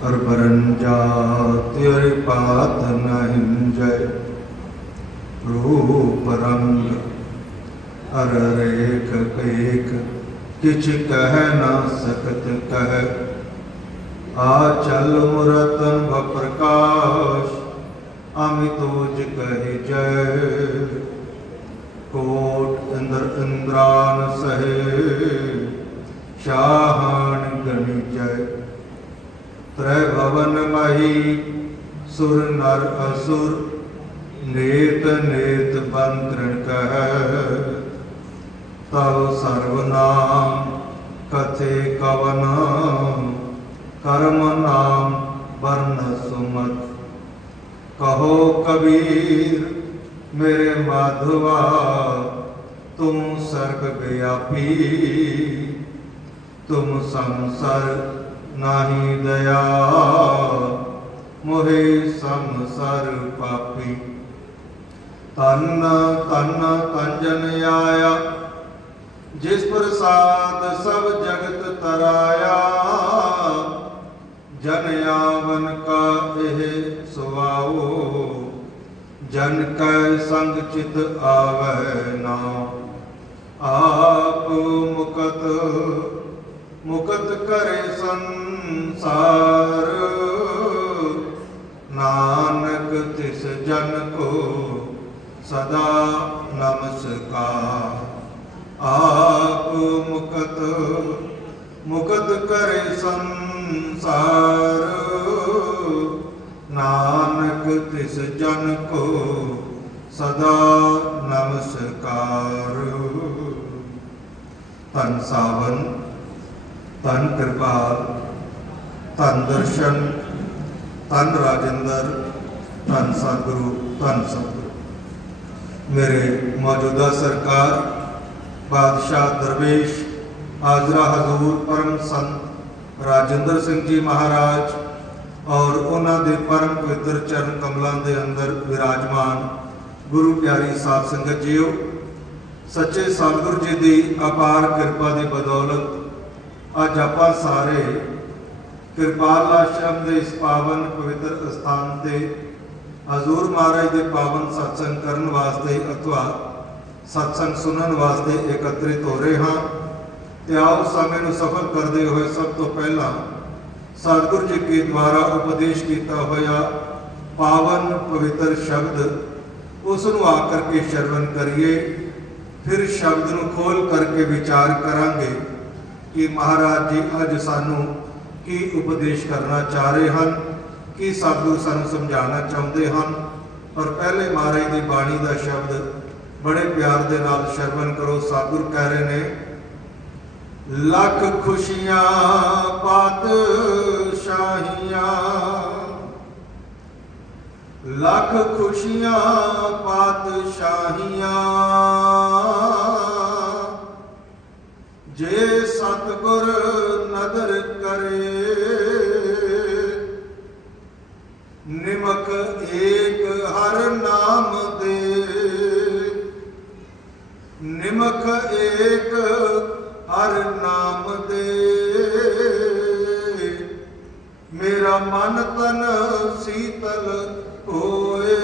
अर बरंजा तेरे पात न हिंजय रूप रंग अर रेख पेख किछ कह न सकत कह आचल मुरतन व प्रकाश अमितोज कहि जय कोट इंद्र इंद्रान सहे शाहन गणि जय त्रय भवन मही सुर नर असुर नेत नेत बंत्रण कह तव सर्वनाम कथे कवन कर्म नाम वर्ण सुमत कहो कबीर मेरे माधवा तुम सर्ग व्यापी तुम संसार नाही दया मोहे संसार पापी तन तन कंजन आया जिस प्रसाद सब जगत तराया जन यावन का एह सुवाओ जन कै संग चित आवे ना आप मुकत मुकत करे संसार नानक तिस जन को सदा नमस्कार आप मुकत मुकत करे संसार नानक तिस जन को सदा नमस्कार। तन सावन तन कृपाल तन दर्शन तन राजेंद्र तन सतगुरु तन सतगुरु। मेरे मौजूदा सरकार बादशाह दरवेश हाजरा हजूर परम संत राजेंद्र सिंह जी महाराज और उन्होंने परम पवित्र चरण कमलों के अंदर विराजमान गुरु प्यारी साध संगत जीओ, सच्चे सतगुरु जी की अपार कृपा की बदौलत अज आप सारे कृपाल आश्रम के इस पावन पवित्र स्थान से हजूर महाराज के पावन सत्संग करने वास्ते अथवा सत्संग सुनने वास्ते एकत्रित हो रहे हाँ। तो आओ समय को सफल करते हुए सब तो पहला सतगुरु जी के द्वारा उपदेश किया होया पावन पवित्र शब्द उसनों आकर के श्रवण करिए, फिर शब्द को खोल करके विचार करांगे कि महाराज जी अज सानू की उपदेश करना चाह रहे हैं, कि सतगुरु सानू समझाना चाहते हैं। और पहले महाराज की बाणी का शब्द बड़े प्यार के नाल श्रवण करो। सतगुरु कह रहे ने लख खुशियां पातशाहियां लख खुशियां पातशाहियां जे सतगुर नदर करे निमक एक हर नाम दे निमक एक हर नाम दे मेरा मन तन शीतल होए।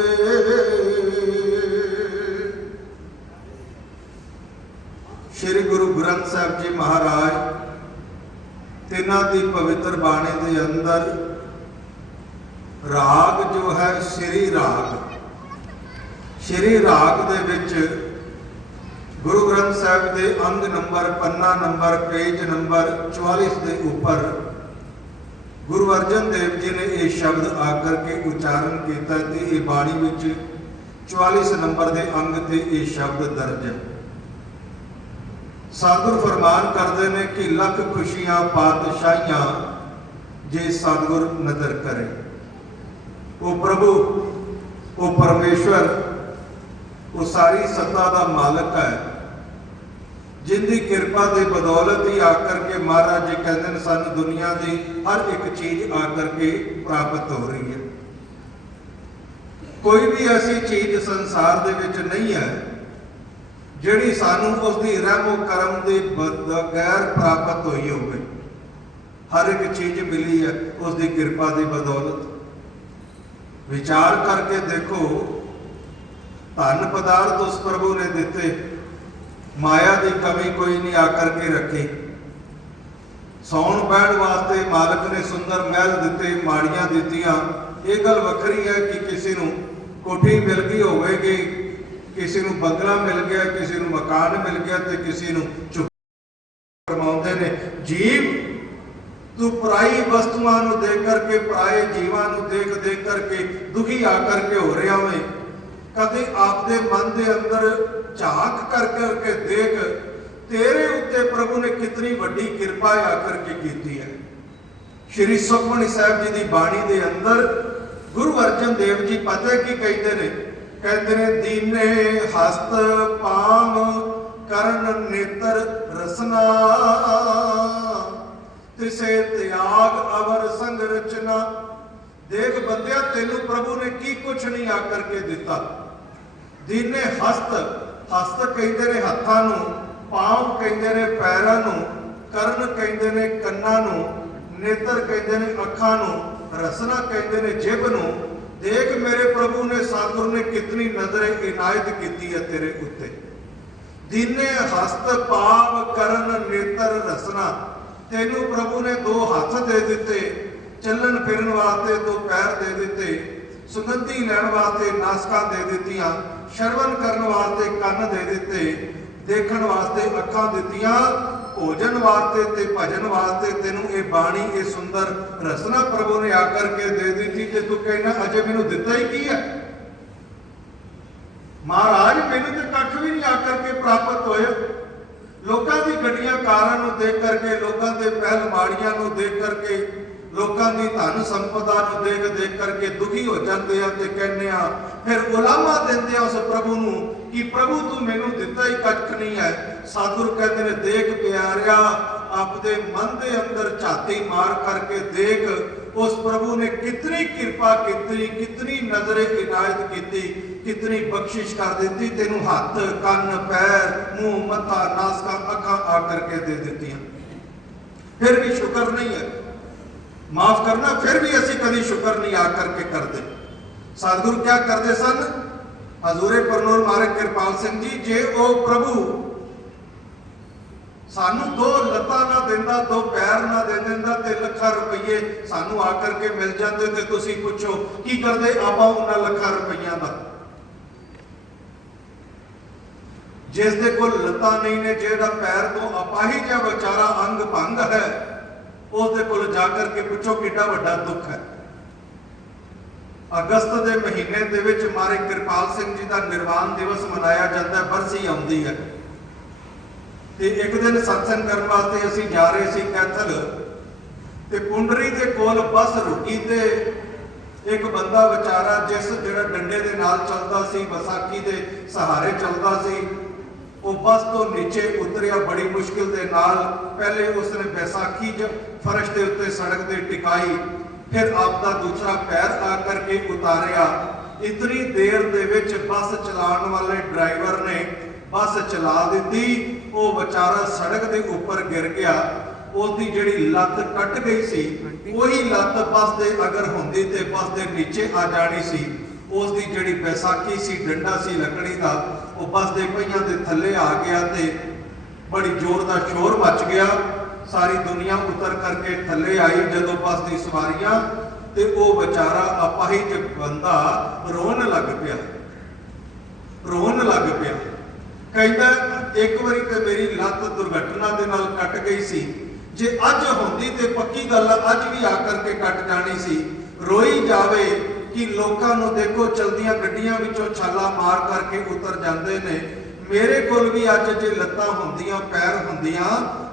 श्री गुरु ग्रंथ साहब जी महाराज तिना की पवित्र बाणी के अंदर राग जो है श्री राग दे विच गुरु ग्रंथ साहब के अंग नंबर पन्ना नंबर पेज नंबर 44 के ऊपर गुरु अर्जन देव जी ने यह शब्द आकर के उच्चारण किया। ये बाणी विच 44 नंबर के अंग से यह शब्द दर्ज है। सतगुर फरमान करते हैं कि लख खुशियां पातशाहियां जे सतगुर नजर करे। वो प्रभु वो परमेश्वर वो सारी सत्ता का मालक है, जिंदी कृपा की बदौलत ही आकर के महाराज जी कहते हैं सानू दुनिया की हर एक चीज आकर के प्राप्त हो रही है। कोई भी ऐसी चीज संसार दे विच नहीं है जिहड़ी सानू उसकी रहमो करम के बगैर प्राप्त हुई होवे। हर एक चीज मिली है उसकी कृपा की बदौलत। विचार करके देखो, धन पदार्थ उस प्रभु ने दिते, माया की कमी कोई नहीं आकर के रखी। सौन बैठ वास्ते मालिक ने सुंदर महल दिते, माड़ियां दित्तियां। ये गल वखरी है कि किसी को कोठी मिल गई होगी, किसी को बंगला मिल गया, किसी को मकान मिल गया, तो किसी को चुप फरमाते ने जीव तू पराई वस्तुओं को देख करके, पराए जीवां को देख देख करके दुखी आकर के हो रहा है। कदे आपदे मन के अंदर झाक कर करके देख, तेरे उत्ते प्रभु ने कितनी वड्डी कृपा आकर के की है। श्री सुखमनी साहब जी की बाणी के अंदर गुरु अर्जन देव जी पता की कहते हैं, कहते हैं दीने हस्त पाम करण नेत्र रसना, तिसे त्याग अवर संग रचना। देख बंदिया, तेनू प्रभु ने की कुछ नहीं आकर के दिता। दीने हस्त, हस्त कहते ने हत्थां नूं, पांव कहते ने पैरां नूं, करण कहते ने कन्नां नूं, नेत्र कहते ने अखां नूं, रसना कहते ने जिभ नूं। देख मेरे प्रभु ने, सतगुरु ने कितनी नजर इनायत की है तेरे उत्ते। दीने हस्त पाव करण नेत्र रसना, तेनू प्रभु ने दो हाथ दे दिते, चलन फिरन वास्ते दो पैर दे दिते, सुगंधी लैण वास्ते नासकां दे दित्तियां, श्रवण करन वास्ते कन्न दे दिते, देखण वास्ते अखां दित्तियां, भोजन वास्ते ते भजन वास्ते तेनू ये बाणी ये सुंदर रसना प्रभु ने आकर के दे दी थी। जे तू कहना अजे मैनू दिता ही की है, महाराज मैनू तो कख भी नहीं आकर के प्राप्त होया। लोगों की गड्डियां कारां नूं देख करके, लोगों के पहल माड़ियां नूं देख करके, लोगों की धन संपदा नूं देख देख करके दुखी हो जाते हैं ते कहने आ, फिर उलामा देंदे उस प्रभु नूं कि प्रभु तू मैनू दिता ही कख नहीं है। सतगुरु कहते हैं देख प्यारिया, अपने मन के अंदर झाती मार करके देख, उस प्रभु ने कितनी कृपा की, कितनी नजर इनायत की, कितनी बख्शिश कर दी। तेनू हाथ कन पैर मुंह मत्था नासका अखां आकर के दे दी, फिर भी शुक्र नहीं है। माफ करना, फिर भी असी कभी शुक्र नहीं आकर के करते। सतगुरु क्या करते सन, हजूरे परनूर महाराज कृपाल सिंह जी, जे ओ प्रभु सानू दो लत्तां ना देंदा, दो पैर ना दे देंदा, ते लखां रुपये सानू आकर के मिल जाते, ते तुसी पुछो की करदे आपां उन्हां लखां रुपइयां दा। जिस दे कोल लत्तां नहीं ने, जेड़ा पैर तो अपाही जिहा बेचारा अंग भंग है, उस दे कोल जाकर के पुछो किड्डा वड्डा दुख है। अगस्त के महीने दे विच महाराज कृपाल सिंह जी का निर्वाण दिवस मनाया जाता है, बरसी आउंदी है। ते एक दिन सत्संग करने वास्ते असीं जा रहे सी कैथल, ते पुंडरी दे कोल बस रुकी, ते एक बंदा बेचारा जिस जिहड़ा डंडे दे नाल चलदा सी, बैसाखी दे सहारे चलदा सी, वो बस तो नीचे उतरिया बड़ी मुश्किल के नाल। पहले उसने बैसाखी फर्श के उत्ते सड़क ते टिकाई, फिर आपका दूसरा पैर आकर के उतारिया। इतनी देर दे विच बस चलाने वाले ड्राइवर ने बस चला दी, वो बेचारा सड़क के ऊपर गिर गया। उसकी जिहड़ी लत्त कट गई सी, वही लत्त बस दे अगर होंदी ते बस दे नीचे आ जानी सी। उसकी जिहड़ी बैसाखी सी, डंडा सी लकड़ी का, वो बस दे पहियां दे थल्ले आ गया, ते बड़ी जोर का शोर मच गया। सारी दुनिया उतर करके थल्ले आई। जदों बस की सवारियां, ते वो बेचारा अपाहिज बंदा रोन लग पिया, रोन लग पिया। कहता एक बारी तो मेरी लत्त दुर्घटना के नाल कट गई सी, जे अज होंदी ते पक्की गल अज भी आकर के कट जानी सी। रोई जावे कि लोगों को देखो चलदियां गड्डियां विचों छाला मार करके उतर जाते ने। मेरे कोल भी अज जे लत्तां होंदियां पैर होंदियां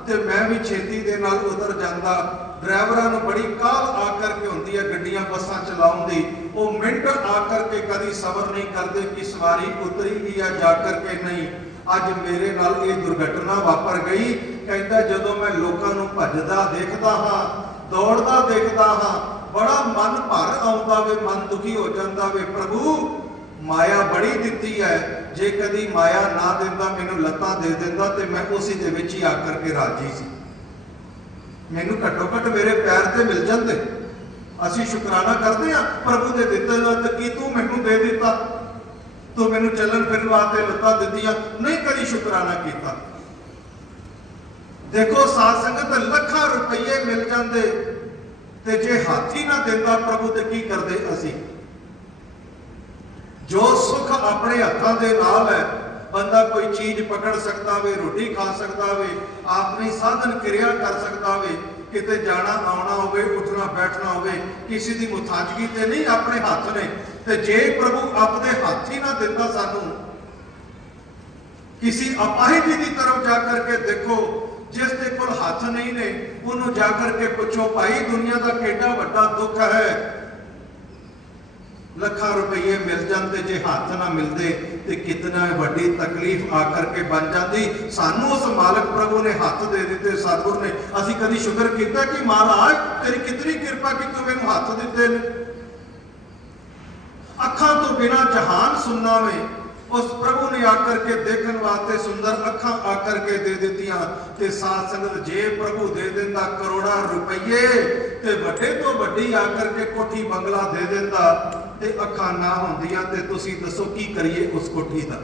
ते मैं भी छेती दे नाल उतर जांदा। ड्राइवरां नूं बड़ी काल आकर के होंदी है गड्डियां बसां चलाउण दी, वो मिंट आकर के कदी सबर नहीं करते कि सवारी उतरी भी है जाकर के नहीं। अज मेरे नाल ये दुर्घटना वापर गई। कहता जदों मैं लोगों नूं भजदा देखदा हाँ, दौड़दा देखदा हाँ, बड़ा मन भर आउंदा वे, मन दुखी हो जाता वे। प्रभु माया बड़ी दिती है, जे कदी माया ना देंदा, मैनू लत्तां दे देंदा, ते मैं उसी दे विच ही आकर के राजी सी। मैनू घट्टो घट मेरे पैर ते मिल जाते, असी शुकराना करते हैं प्रभु के दिते नाल। की तू मैनू दे दिता, तू मैनू चलन फिरन वास्ते लत्तां दित्तियां, नहीं कदी शुकराना किया। देखो साध संगत लखां रुपये मिल जाते ते जे हाथ ही ना देंदा प्रभु ते की करदे असी। जो सुख अपने हत्थों के नाल है, बंदा कोई चीज पकड़ सकता वे, रोटी खा सकता वे, अपनी साधन क्रिया कर सकता वे, किते जाना आना होवे, उठना बैठना होवे, किसी की मुताजगी ते नहीं अपने हाथ ने। ते जे प्रभु अपने हाथ ही ना दिंदा सानू, किसी अपाहिज की तरफ जाकर के देखो, जिस दे कोल हाथ नहीं ने उन्होंने जाकर के पूछो भाई दुनिया का केड़ा वड्डा दुख है, लखां रुपये मिल जाते जे हाथ ना मिलते तो कितना बड़ी तकलीफ आकर के बन जाती। सानू उस मालक प्रभु ने हाथ दे दिते, सतगुर ने, असी कभी शुक्र किया कि महाराज तेरी कितनी कृपा कि तू मैनू हाथ दिते ने। अखां तो बिना जहान सुनना में उस प्रभु ने आकर के देखने वास्ते सुंदर अखां आकर के दे दित्तियां। ते साध संगत जे प्रभु दे देंदा करोड़ा रुपये ते वड्डे तो वड्डी आकर के कोठी बंगला दे देंदा ते अखां ना होंदियां ते तुसीं दसो की करिए उस कोठी दा।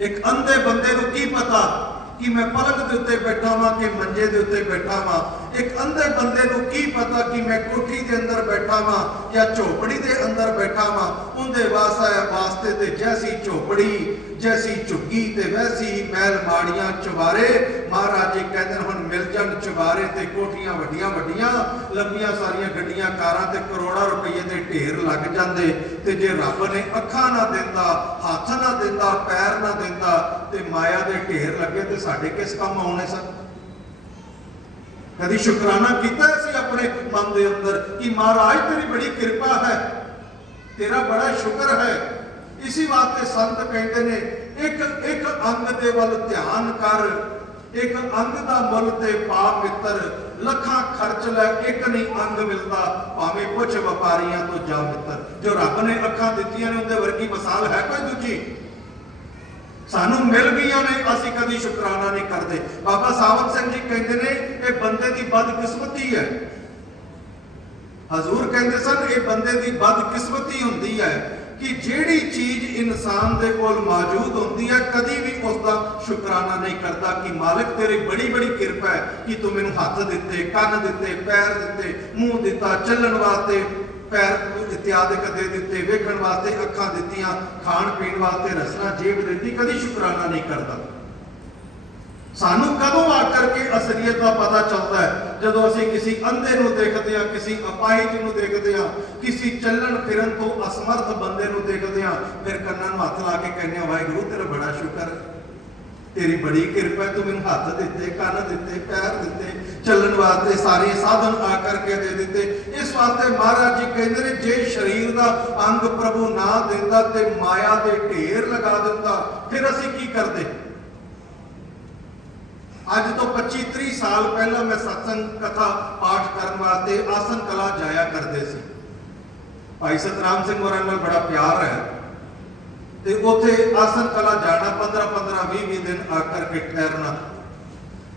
एक अंधे बंदे नूं की पता कि मैं पलंग दे उत्ते बैठा वां कि मंजे दे उत्ते बैठा वां। एक अंधे बंदे नूं की पता कि मैं कोठी दे अंदर बैठा वां या झोपड़ी दे अंदर बैठा वां। उहदे वास्ते ते जैसी झोपड़ी, जैसी झुग्गी ते वैसी महल माड़ियां चवारे। महाराज जी कहते हुण मिल जाण चवारे ते कोठियां वड्डियां वड्डियां, लंबियां सारियां गड्डियां कारां ते करोड़ां रुपये दे ढेर लग जांदे। ते जे रब ने अखां ना दिंदा, हथ ना दिंदा, पैर ना दिंदा ते माया दे ढेर लगे ते साडे किस काम आउणे सन। कभी शुकराना किया अपने मन के अंदर कि महाराज तेरी बड़ी कृपा है, तेरा बड़ा शुक्र है। इसी वास्ते संत कहते ने एक एक अंग दे वल ध्यान कर, एक अंग दा मुल ते पा मित्र, लखां खर्च लै एक नहीं अंग मिलता, भावें कुछ व्यापारियां तो जा मित्र। जो रब ने अखां दित्तियां ने उहदे वर्गी मिसाल है कोई दूजी? सानू मिल गई ने, असी कभी शुकराना नहीं करते। बाबा सावंत सिंह जी कहते ने ये बंदे की बदकिस्मती है। हजूर कहते सन ये बंदे की बदकिस्मती होंदी है कि जेड़ी चीज इंसान दे कोल मौजूद होंदी है कभी भी उसका शुकराना नहीं करता कि मालिक तेरी बड़ी बड़ी कृपा है कि तू मैनू हाथ दिते, कन दिते, पैर दिते, मुंह दिता, चलण वास्ते पैर इत्यादि दे दिते, वेखण वास्ते अखां दित्तियां, खाण पीण वास्ते रसना जेब दित्ती, कभी शुकराना नहीं करता। सानू कदों आकर के असलियत का पता चलता है जदों असीं किसी अंधे नूं देखदे हां, किसी अपाहिज नूं देखदे हां, किसी चलण फिरन तो असमर्थ बंदे नूं देखदे हां, फिर कन्नां नूं हत्थ ला के कहने हां वाहिगुरू तेरा बड़ा शुक्र है, तेरी बड़ी कृपा, तू मैनूं हत्थ दिते, कन दिते, पैर दिते, चलण वास्ते सारे साधन आकर के दे दिते। इस वास्ते महाराज जी कहते हैं जे शरीर का अंग प्रभु ना देता ते माया दे ढेर लगा दिता, फिर असीं की करते? अज तो 25-30 साल पहला मैं सत्संग कथा पाठ करने वास्ते आसन कला जाया करते सी। भाई सतराम सिंह होरां नाल बड़ा प्यार है ते उथे आसन कला जाना 15-15 20 दिन आकर के ठहरना।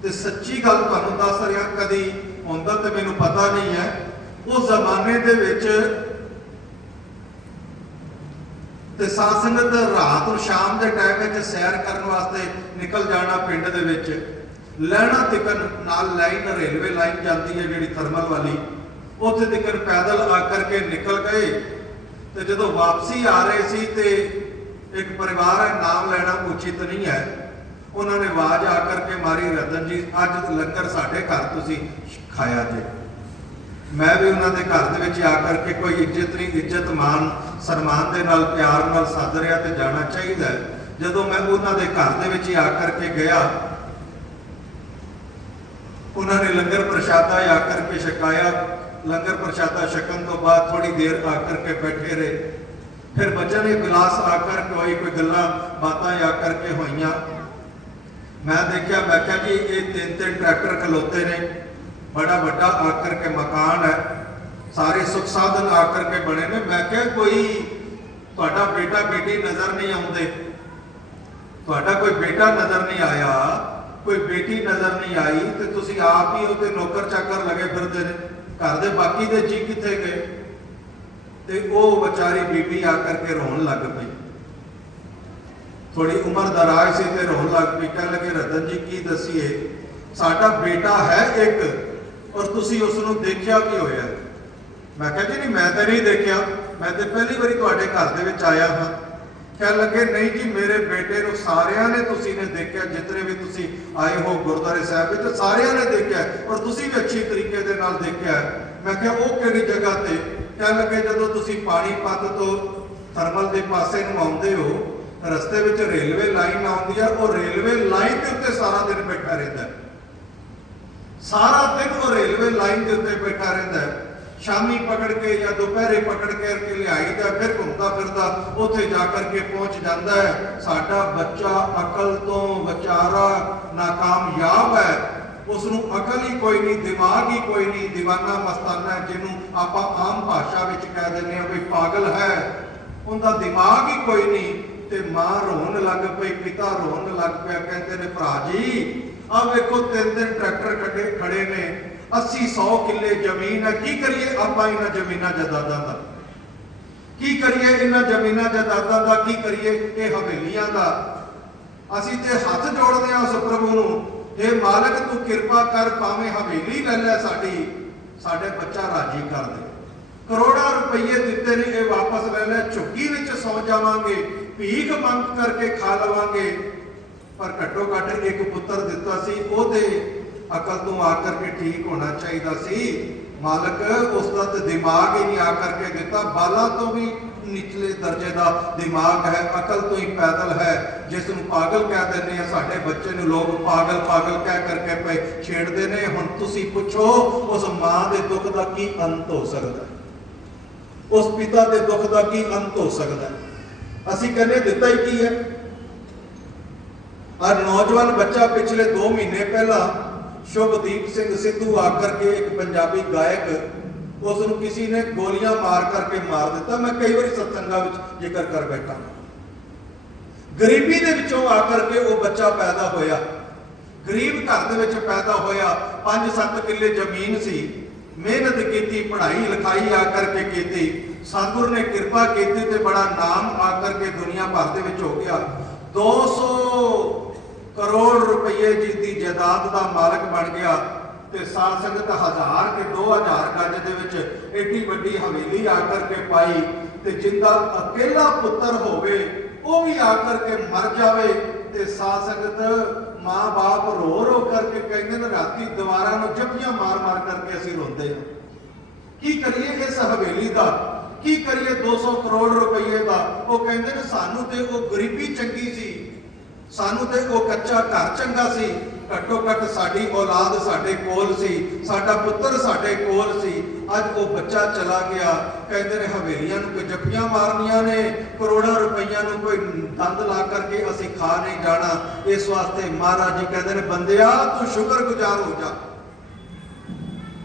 ते सच्ची गल तुहानूं दस रहा, कदी आउंदा ते मैनूं पता नहीं है। उस जमाने दे विच ते साध संगत रात और शाम के टाइम में सैर करने वास्ते निकल जाना पिंड दे विच। लैना तिकन नाल लाइन रेलवे लाइन जाती है जिहड़ी थर्मल वाली, उत्थे तिकन पैदल आकर के निकल गए। तो जदों वापसी आ रहे सी ते एक परिवार है, नाम लेना उचित नहीं है, उन्होंने आवाज आकर के मारी, रतन जी अज लंगर साडे घर तुसीं खाया जे। मैं भी उन्होंने घर दे विच आकर के कोई इज्जत नहीं, इज्जत मान सन्मान दे नाल प्यार नाल सद रिहा ते जाना चाहिए। जदों मैं उन्होंने घर दे विच आकर के गया, उन्होंने लंगर प्रशादा आकर के छकाया। लंगर प्रशादा छकन तो बाद थोड़ी देर आकर के बैठे रहे, फिर बचन गिलास आकर के होई, कोई गल्लां बातां आकर के होईयां। मैं देखा, मैं क्या जी ये 3-3 ट्रैक्टर खलोते ने, बड़ा बड़ा आकर के मकान है, सारे सुख साधन आकर के बने ने। मैं क्या कोई तुहाडा बेटा बेटी नजर नहीं आउंदे, तुहाडा कोई बेटा नजर नहीं आया, कोई बेटी नज़र नहीं आई तो तुसी आप ही उत्ते नौकर चाकर लगे फिरदे ने, घर दे बाकी दे जी कित्थे गए? ते वो बेचारी बीबी आकर के रोन लग पई, थोड़ी उम्र दराज से ते रोन लग पई। कह लगे रतन जी की दसीए, साडा बेटा है एक और तुसी उसनू देखिया भी होया? मैं कहा जी नहीं मैं तो नहीं देखिया, मैं तो पहली बारी तुहाडे घर दे विच आया हाँ। कह लगे नहीं जी मेरे बेटे नू सारियां ने तुसी ने देखिया, जितने भी तुसी आए हो गुरुद्वारे साहब विच सारियां ने देखिया और तुसी भी अच्छी तरीके दे नाल देखिया। मैं कहा वो किहड़ी जगह ते? कह लगे जदों तुसी पानीपत तो थर्मल दे पासे नू आउंदे हो, रस्ते विच रेलवे लाइन आउंदी है, और रेलवे लाइन के उत्ते सारा दिन बैठा रहिंदा है, सारा दिन वो रेलवे लाइन के उत्ते बैठा रहिंदा है। शामी पकड़ के या दोपहरे पकड़ के लियाईदा, फिर घूमता फिरदा उत्थे जाकर के पहुंच जाता है। साडा बच्चा अकल तो बेचारा नाकामयाब है, उसनू अकल ही कोई नहीं, दिमाग ही कोई नहीं, दीवाना मस्ताना है, जिन्हों आपां आम भाषा विच कह दिंदे आ भी पागल है, उनका दिमाग ही कोई नहीं। ते मां रोन लग पई, पिता रोन लग पिया, कहते ने भरा जी आ वेखो 3 दिन ट्रैक्टर खड़े ने, 80-100 किले जमीन है, की करिए आपां इन्हां जमीनां जायदादां दा, की करिए इन्हां जमीनां जायदादां दा, की करिए ये हवेलियां दा। असीं ते हथ जोड़दे आ उस प्रभु नूं, हे मालक तू किरपा कर, भावें हवेली ले लै साडी, साडे बच्चा राजी कर दे। करोड़ां रुपये दिते ने, ये वापस ले लै, झुग्गी विच सौ जावांगे, भीख मंग करके खा लवांगे, पर घट्टो घट एक पुत्र दिता सी, ओहदे अकल तो आकर के ठीक होना चाहिए सी। मालक उसका तो दिमाग ही नहीं आकर के दिता, बाला तो भी निचले दर्जे का दिमाग है, अकल तो ही पैदल है, जिसनूं पागल कह देने साडे बच्चे नूं लोग पागल पागल कह करके पे छेड़ते ने। हुण तुसीं पुछो उस मां के दुख का की अंत हो सकता है, उस पिता के दुख का की अंत हो सकता है? असीं कहने दिता ही की है। और नौजवान बच्चा पिछले 2 महीने पहला शुभदीप सिंह सिद्धू आकर के एक पंजाबी गायक, उसनूं किसी ने गोलियां मार करके मार दिता। मैं कई बार सत्संगां विच जिक्र कर बैठा, गरीबी दे विचों आकर के वो बच्चा पैदा होया, गरीब घर दे विच पैदा होया, 5-7 किले जमीन सी, मेहनत की, पढ़ाई लिखाई आकर के की, सतगुर ने कृपा की ते बड़ा नाम आकर के दुनिया भर दे विच हो गया। 200 करोड़ रुपये जिसकी जायदाद का मालक बन गया, ते साध संगत 1000 के 2000 गज दे विच एडी वड्डी हवेली आकर के पाई, ते जिंदा अकेला पुत्र होवे वो भी आकर के मर जावे, ते साध संगत माँ बाप रो रो करके कहते हैं राती दीवारां नूं जप्पियां मार मार करके असीं रोंदे हां। की करिए इस हवेली का, की करिए 200 करोड़ रुपये का? वो कहते हैं सानू ते वो गरीबी चंगी सी, सानू ते वो कच्चा घर चंगा सी, घट्टो घट साडी औलाद साडे कोल सी, साडा पुत्र साडे कोल सी। अज वो बच्चा चला गया, कहते ने हवेलियां नूं कोई जप्पियां मारनियां ने, करोड़ां रुपइयां नूं कोई दंद ला करके असीं खा नहीं जाना। इस वास्ते महाराज जी कहते ने बंदिया तू शुक्र गुजार हो जा,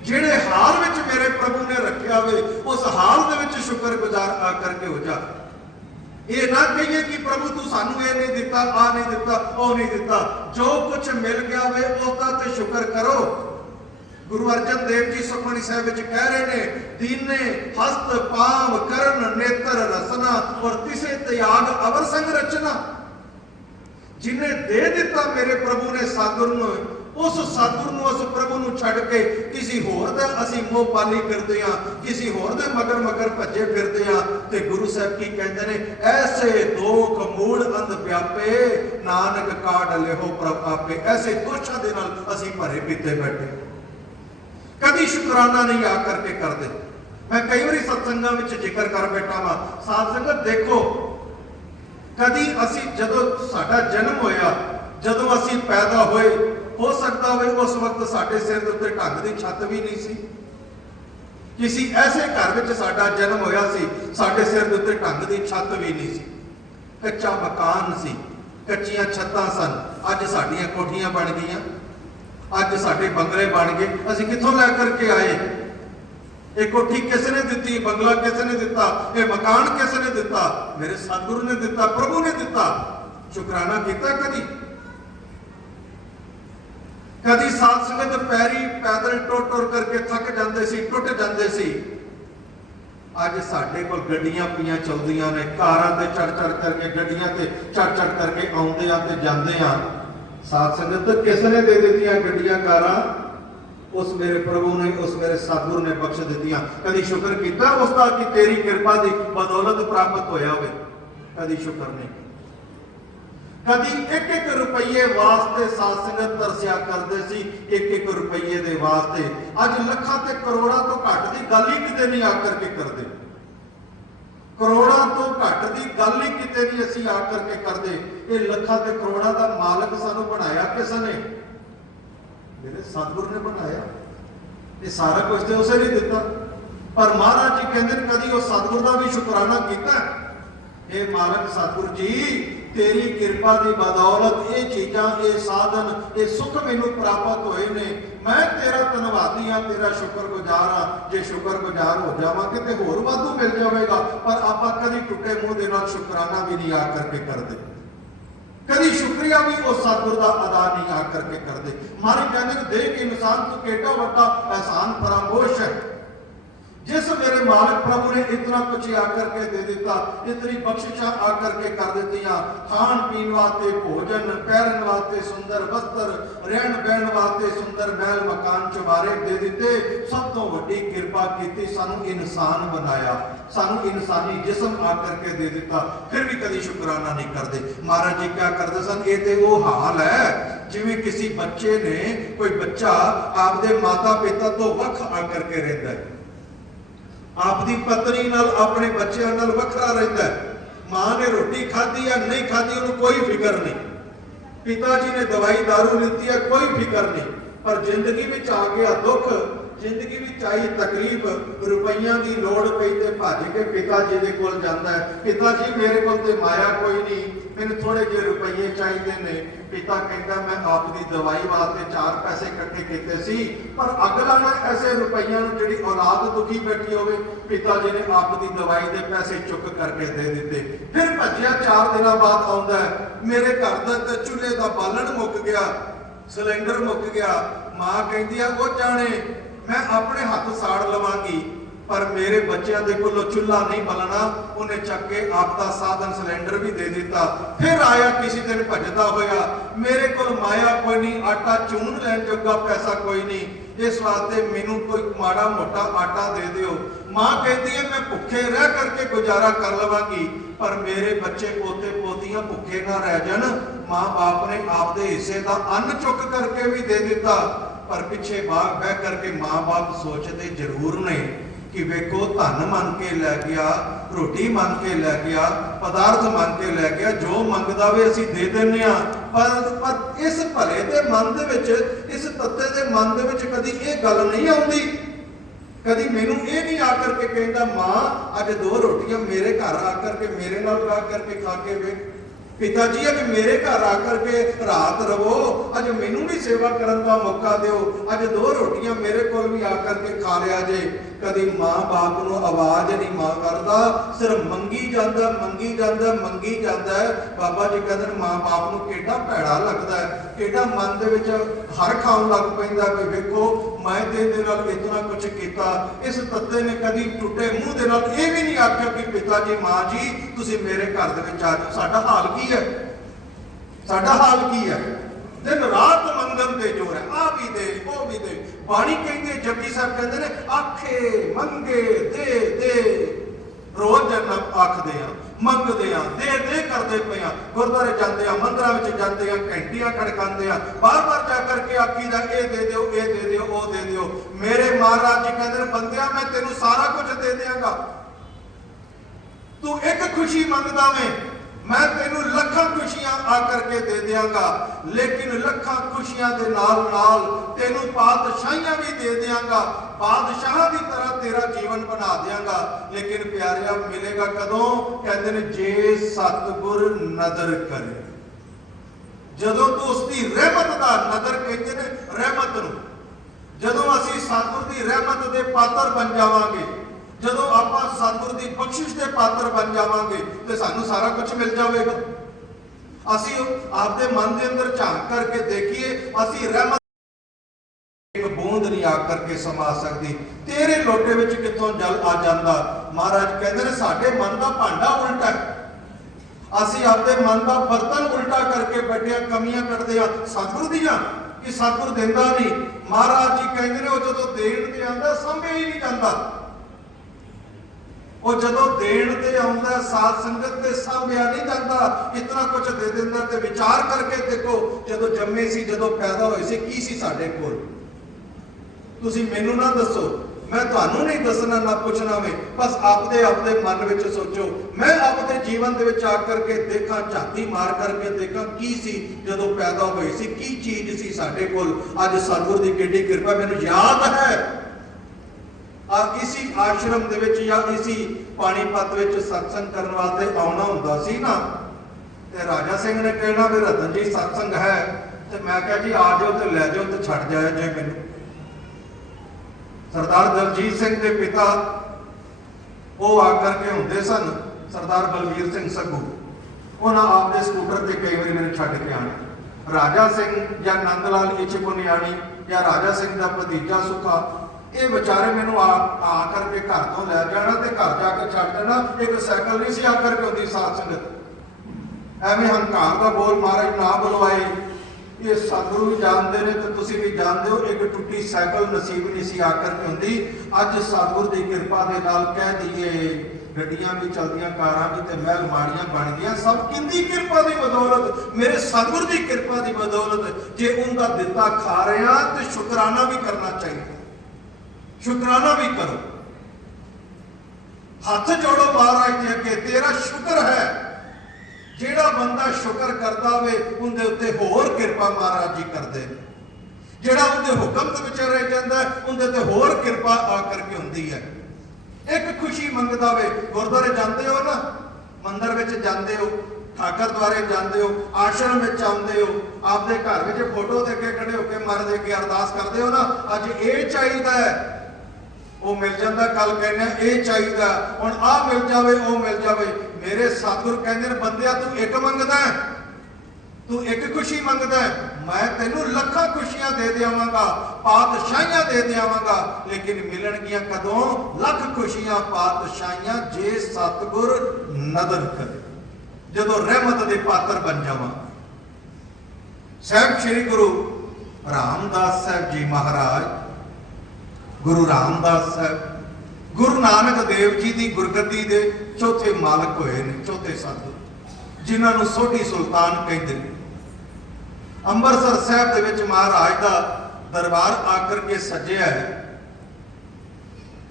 जिहड़े हाल विच मेरे प्रभु ने रखिया वे उस हाल दे विच शुक्र गुजार आकर के हो जा। ये ना कहिए कि प्रभु तू सानू ये नहीं दिता, आ नहीं दिता, ओ नहीं दिता, जो कुछ मिल गया वे उसका ते शुक्र करो। गुरु अर्जन देव जी सुखमनी साहिब विच कह रहे ने, दीने हस्त पाव करण नेत्र रसना और तिसे त्याग अवर संग रचना। जिन्हें दे दिता मेरे प्रभु ने सतगुर नूं, उस सतगुर नूं, उस प्रभु नूं छड्ड के किसी होर दा असीं मोह पाली फिरदे हां, किसी होर दे मगर मगर भज्जे फिरदे हां। ते गुरु साहब की कहंदे ने, ऐसे दोख मूड़ अंध व्यापे नानक काढ़ लेहो प्रभ आपे। ऐसे दोषां दे नाल असीं भरे पीते बैठे, कभी शुकराना नहीं आकर के करते। मैं कई बार सत्संगां विच जिक्र कर बैठा वां, साध संगत देखो कभी असीं जदों साडा जन्म होया, जदों असीं पैदा होए, हो सकता हो उस वक्त साडे सिर दे उत्ते ढंग दी छत भी नहीं सी, किसी ऐसे घर विच साडा जन्म होया सी, साडे सिर दे उत्ते ढंग दी छत भी नहीं सी, कच्चा मकान सी, कच्चियां छत्तां सन। अज साडियां कोठियां बन गईयां, अज साडे बंगले बन गए। असीं कित्थों लै करके आए? ये कोठी किसने दी, बंगला किसने दिता, ये मकान किसने दिता? मेरे सतगुरु ने दिता, प्रभु ने दिता। शुकराना किया कभी? कदी साध संगत पैरी पैदल टुर टुर करके थक जाते सी, टुट जाते सी। अज साडे कोल गड्डियां पईयां चलदियां ने, कारां ते चढ़ चढ़ करके, गड्डियां ते चढ़ चढ़ करके आउंदे आ ते जांदे आ। साध संगत किसने दे दित्तियां गड्डियां कारां? उस मेरे प्रभु ने, उस मेरे सतगुरु ने बख्श दित्तियां। कदी शुक्र कीता उसका कि तेरी कृपा दी बदौलत प्राप्त होया होवे? कदी शुक्र नहीं। कदी एक एक रुपये वास्ते साध संगत तरसिया करते सी, एक एक रुपये दे वास्ते। अज लखां ते करोड़ां तो घट दी गल ही किते नहीं आकर के करते। करोड़ां तो घट दी गल ही किते नहीं असीं आकर के करते। ये लखां ते करोड़ां दा मालक सानू बनाया किसने? मेरे सतगुरु ने बनाया। ये सारा कुछ तो उसे नहीं दिता। पर महाराज जी कहते हैं कदी उस सतगुरु का भी शुकराना किया? हे मालक सतगुरु जी, तेरी कृपा की बदौलत ये चीज़ां, ये साधन, ये सुख मैनू प्राप्त होए ने। मैं तेरा धन्नवादी हाँ, तेरा शुक्रगुजार हाँ। जे शुक्रगुजार हो जावांगे तो होर वाधू मिल जाएगा। पर आप कभी टुटे मुंह के नाल शुकराना भी नहीं आकर के करते, कभी शुक्रिया भी उस सतगुरु का अदा नहीं आकर के करते। मारे कहते देख इंसान तू केडा वड्डा एहसान फरामोश है, जिस मेरे मालिक प्रभु ने इतना कुछ आकर के दे दिता, इतनी बख्शिशा आकर के कर दी। खान पीन वास्ते भोजन, पहनने वास्ते सुंदर वस्त्र, रहन बहन वास्ते सुंदर महल मकान चुबारे दे दिते। सब तो वड्डी कृपा की, सानू इंसान बनाया, सानू इंसानी जिसम आकर के दे दिता। फिर भी कभी शुकराना नहीं करते। महाराज जी क्या करते सन? ये तो वो हाल है जिवें किसी बच्चे ने, कोई बच्चा आपदे माता पिता तो वख आकर के रहता है, आपकी पत्नी नाल, अपने बच्चों नाल वखरा रहता है। मां ने रोटी खाधी या नहीं खाधी उन्हें कोई फिक्र नहीं, पिताजी ने दवाई दारू लीती है कोई फिक्र नहीं। पर जिंदगी में आ गया दुख, जिंदगी में आई तकलीफ, रुपइया की लौड़ पई ते भज के पिताजी के कोल जाता है। पिताजी मेरे को ते माया कोई नहीं, मैंने थोड़े जे रुपये चाहिए ने। पिता कहता मैं आपकी दवाई वास्ते 4 पैसे इकट्ठे किए सी, पर अगला ना ऐसे रुपइया जी औलाद दुखी बैठी होवे, पिताजी ने आपकी दवाई के पैसे चुक करके दे दिते। फिर भजिया 4 दिन बाद आता है, मेरे घर का चूल्हे का बालन मुक गया, सिलेंडर मुक गया। मां कहती है वो जाने मैं अपने हाथ साड़ लवांगी, पर मेरे बच्चों के कोलों चूल्हा नहीं बलना। उन्हें चक के आपका साधन सिलेंडर भी दे दिता। फिर आया किसी दिन भजदा होया, मेरे को माया कोई नहीं, आटा चून लैन जोगा पैसा कोई नहीं, इस वास्ते मैनू कोई माड़ा मोटा आटा दे दियो। मां कहती है मैं भुखे रह करके गुजारा कर लवांगी, पर मेरे बच्चे पोते पोतियां भुखे ना रह जान। मां बाप ने आपके हिस्से का अन्न चुक करके भी दे दिता। पर पिछे बाग बह करके मां बाप सोचते जरूर ने कि वेखो धन मन के लै गया, रोटी मन के लै गया, पदार्थ मन के लै गया, जो मंगदा वे असीं दे दिंदे आ। पर इस भले दे मन दे विच, इस तत्ते दे मन दे विच कदी ये गल नहीं आउंदी, कदी मैनू ये नहीं आकर के कहता मां अज 2 रोटियां मेरे घर आकर के मेरे नाल ला करके खा के वेख। पिताजी अज मेरे घर आकर के रात रवो, अज मैनू भी सेवा करने का मौका दो, अज 2 रोटियां मेरे को भी आकर के खा लिया जे। कदी मां बाप को आवाज नहीं करता, सिर्फ मंगी जाता मंगी जाता मंगी जाता है। बाबा जी कहते मां बाप को केडा भैड़ा लगता है, केडा मन के विच हर खान लग पैंदा भी वेखो मैं तेरे नाल इतना कुछ किया। इस तत्ते ने कदी टुटे मुंह के नाल ये भी नहीं आख्या कि पिताजी मां जी तुसीं मेरे घर दे विच आ जाओ। साडा हाल की है, साडा हाल की है? दिन रात मंगन दे जोर है, आ भी दे वो भी दे। बाणी कहते जपजी साहब कहते ने आखे मंगे दे दे, रोज आखदे आ मंगदे आ दे दे करते पे आ। गुरुद्वारे जाते आ, मंदिरां विच जाते आ, घंटियां खड़काते आ, बार बार जाकर के आखीदा ए दे दिओ ए दे दिओ ओ दे दिओ। मेरे महाराज जी कहते बंदिया मैं तेनू सारा कुछ दे देंगा, तू एक खुशी मंगदा में मैं तेनू लखां खुशियां आकर के दे देंगा। लेकिन लखां खुशियां दे नाल नाल तेनू पातशाहियां भी दे देंगा, बादशाह की तरह तेरा जीवन बना देंगा। लेकिन प्यारिया मिलेगा कदों? कहते ने जे सतगुर नदर करे, जदों तू उसकी रहमत का नदर कहते ने रहमत नूं, जदों असीं सतगुर की रहमत के पात्र बन जावांगे, जदों आप सतगुर की बख्शिश के पात्र बन जावांगे तो सानू सारा कुछ मिल जाएगा। असीं आपके मन के अंदर झांक करके देखिए, असीं रहमत एक बूंद नहीं आकर के समा सकती, तेरे लोटे विच कितों जल आ जाता। महाराज कहते हैं साडे मन का भांडा उल्टा है, असी आपके मन का बर्तन उल्टा करके बैठे, कमियां कटते हैं सतगुरु दियां कि सतगुरु देंदा नहीं। महाराज जी कहते हैं वो जो देण ते आंदा संभे ही नहीं जाता, वो जो देण ते आउंदा साध संगत ते सांभिया नहीं जाता, इतना कुछ दे दिंदा। ते विचार करके देखो जो जम्मे सी, जो पैदा होए सी, की सी साडे कोल? तुसी मैनू ना दसो, मैं तुहानू नहीं दसना ना पुछना में, बस आपदे आपदे मन विच सोचो। मैं अपने जीवन दे विच आकर के देखा, झाती मार करके देखा की सी जो पैदा होई सी, की चीज सी साडे कोल। अज सतगुर दी किड्डी कृपा, मैनू याद है इसी आश्रम दे विच या इसी पानीपत विच सत्संग करने वास्ते आउणा हुंदा सी ना, ते राजा सिंह ने कहना भी रतन जी सत्संग है, ते मैं कहा जी आ जाओ ते लै जाओ ते छड्ड जाओ जे मैनू। सरदार दलजीत सिंह के पिता वो आकर के होंगे सन सरदार बलवीर सिंह सग्गू, उन्होंने आपके स्कूटर से कई बार मैंने छड्ड के आने। राजा सिंह या नंद लाल इचपुनियाणी या राजा सिंह का भतीजा सुखा, ये बेचारे मैनू आकर के घर तो लै जाना ते घर जाके छड्ड देना। एक सैकल नहीं सी आकर के होंगी साध संगत, एवं हंकार का बोल महाराज ना बुलवाए। ये सतगुरु भी जानते हैं तो तुसी भी जानते हो, एक टुटी सैकल नसीब नहीं सी आकर के होंगी। अज सतगुर की कृपा के नाल कह दीए गड्डियां भी चलदियां, कारां भी ते महल माड़ियां बन गई, सब किंदी कृपा की बदौलत, मेरे सतगुर की कृपा की बदौलत। जे उनका दिता खा रहे हैं तो शुकराना भी करना चाहिए, शुकराना भी करो, हाथ जोड़ो महाराज के अगे, तेरा शुक्र है। जेड़ा बंदा शुक्र करता वे उनके उत्ते होर कृपा महाराज जी करते, जेड़ा उनके हुक्म के विच रह जाता है उनके उत्ते होर कृपा आकर के होंदी है। एक खुशी मंगदा वे, गुरुद्वारे जाते हो ना, मंदिर विच जाते हो, ठाकर द्वारे जाते हो, आश्रम में आते हो, आपके घर में फोटो दे के खड़े होकर महाराज दे के अरदास करते हो ना, अज ये चाहिए वो मिल जाता, कल कहने ये चाहिए हुण आ मिल जाए वो मिल जाए। मेरे सतगुर कहते हैं बंदिया तू एक मंगदा है, तू एक खुशी मंगदा है, मैं तेनू लखां खुशियां दे देवांगा, पातशाहियां दे देवांगा, लेकिन मिलणगियां कदों? लख खुशियां पातशाहियां जे सतगुर नदर करे, जदों रहमत दे पात्र बन जावां। साहब श्री गुरु रामदास साहब जी महाराज, गुरु रामदास साहब गुरु नानक देव जी की गुरगद्दी के चौथे मालक होए ने, चौथे सतगुर जिन्होंने सोढ़ी सुल्तान कहते हैं। अंबरसर साहब दे विच महाराज का दरबार आकर के सजिया है,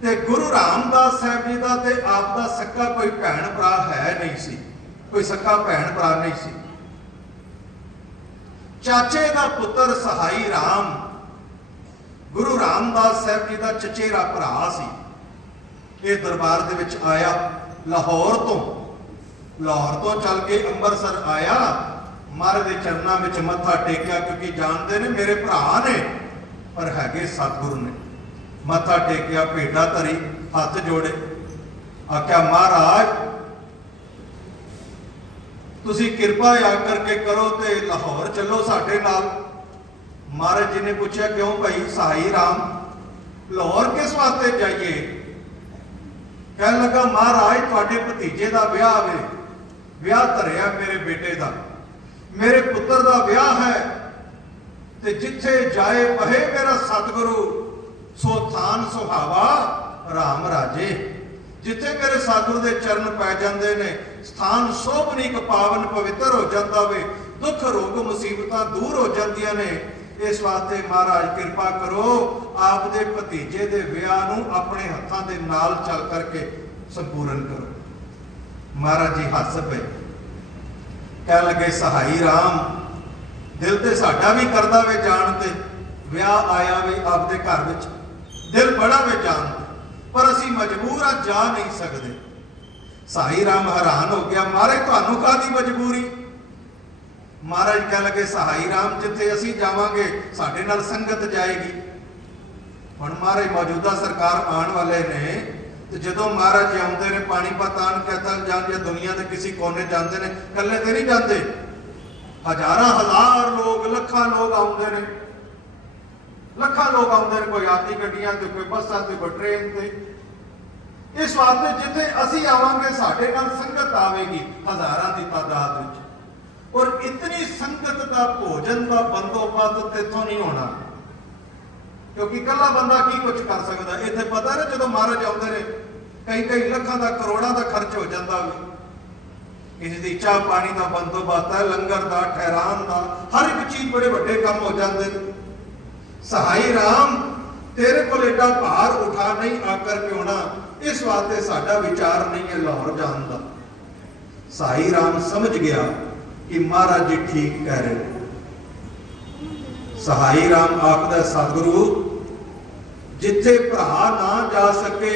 ते गुरु रामदास साहब जी का ते आप दा सक्का कोई भैन भरा है नहीं सी, कोई सक्का भैन भरा नहीं सी। चाचे का पुत्र सहाई राम गुरु रामदास साहब जी का चचेरा भरा सी। ये दरबार दे विच आया लाहौर तो चल के अंबरसर आया, महाराज के चरणों में मत्था टेकिया, क्योंकि जानते ने मेरे भरा ने पर है सतगुरु ने। मत्था टेकिया, भेटा धरी, हाथ जोड़े, आख्या महाराज तुसी कृपा आकर के करो ते लाहौर चलो साडे नाल। महाराज जी ने पूछा क्यों भाई सहाई राम लाहौर किस वास्ते जाइए? कह लगा महाराज तुहाडे भतीजे का ब्याह वे, ब्याह धरिया मेरे बेटे का, मेरे पुत्र का ब्याह है, ते जिथे जाए बहे मेरा सतगुरु सो थान सुहावा राम राजे। जिथे मेरे सतगुरु के चरण पै जाते ने स्थान शोभनीक पावन पवित्र हो जाता वे, दुख रोग मुसीबत दूर हो जांदियां ने। इस वास्ते महाराज कृपा करो आपदे भतीजे दे विआह नूं अपने हत्थां दे नाल चल करके संपूर्ण करो। महाराज जी हस पे कह लगे सहाई राम दिल ते साडा भी करदा वे जान ते, विआह आया वे आपदे घर विच, दिल बड़ा वे जान ते, पर असीं मजबूर आ जा नहीं सकदे। सहाई राम हैरान हो गया, महाराज तुहानूं काहदी मजबूरी? महाराज कह लगे सहाई राम जिथे असीं जावांगे साडे नाल संगत जाएगी। हुण महाराज मौजूदा सरकार आने वाले ने, तो जदों महाराज जी आउंदे ने पानीपत आन के तक जान या दुनिया के किसी कोने जाते हैं, कल्ले तो नहीं जाते, हजारां हजार लोग लखां लोग आउंदे ने। ਲੱਖਾਂ ਲੋਕ ਆਉਂਦੇ ਨੇ, ਕੋਈ ਆਦੀ ਗੱਡੀਆਂ ਤੇ, ਕੋਈ ਬੱਸਾਂ ਤੇ, ਕੋਈ ਟ੍ਰੇਨ ਤੇ। ਇਸ ਵਾਸਤੇ ਜਿੱਥੇ ਅਸੀਂ ਆਵਾਂਗੇ ਸਾਡੇ ਨਾਲ ਸੰਗਤ ਆਵੇਗੀ ਹਜ਼ਾਰਾਂ ਦੀ ਤਾਦਾਦ ਵਿੱਚ। ਔਰ ਇਤਨੀ ਸੰਗਤ ਦਾ ਭੋਜਨ ਦਾ ਬੰਦੋਬਸਤ ਇੱਥੋਂ ਨਹੀਂ ਹੋਣਾ, ਕਿਉਂਕਿ ਇਕੱਲਾ ਬੰਦਾ ਕੀ ਕੁਝ ਕਰ ਸਕਦਾ। ਇੱਥੇ ਪਤਾ ਨਾ ਜਦੋਂ ਮਹਾਰਾਜ ਆਉਂਦੇ ਨੇ ਕਈ ਲੱਖਾਂ ਦਾ, ਕਰੋੜਾਂ ਦਾ ਖਰਚ ਹੋ ਜਾਂਦਾ ਵੀ। ਕਿਸੇ ਦੀ ਚਾਹ ਪਾਣੀ ਦਾ ਬੰਦੋਬਸਤ ਹੈ, ਲੰਗਰ ਦਾ, ਠਹਿਰਾਨ ਦਾ, ਹਰ ਇੱਕ ਚੀਜ਼ ਬੜੇ ਵੱਡੇ ਕੰਮ ਹੋ ਜਾਂਦੇ ਨੇ। ਸਹਾਈ ਰਾਮ तेरे को एडा भार उठा नहीं आकर के होना, इस वास्ते साडा विचार नहीं है लाहौर जान का। साई राम समझ गया कि महाराज जी ठीक कह रहे। सहाई राम आखदा सतगुरु जिथे भरा ना जा सके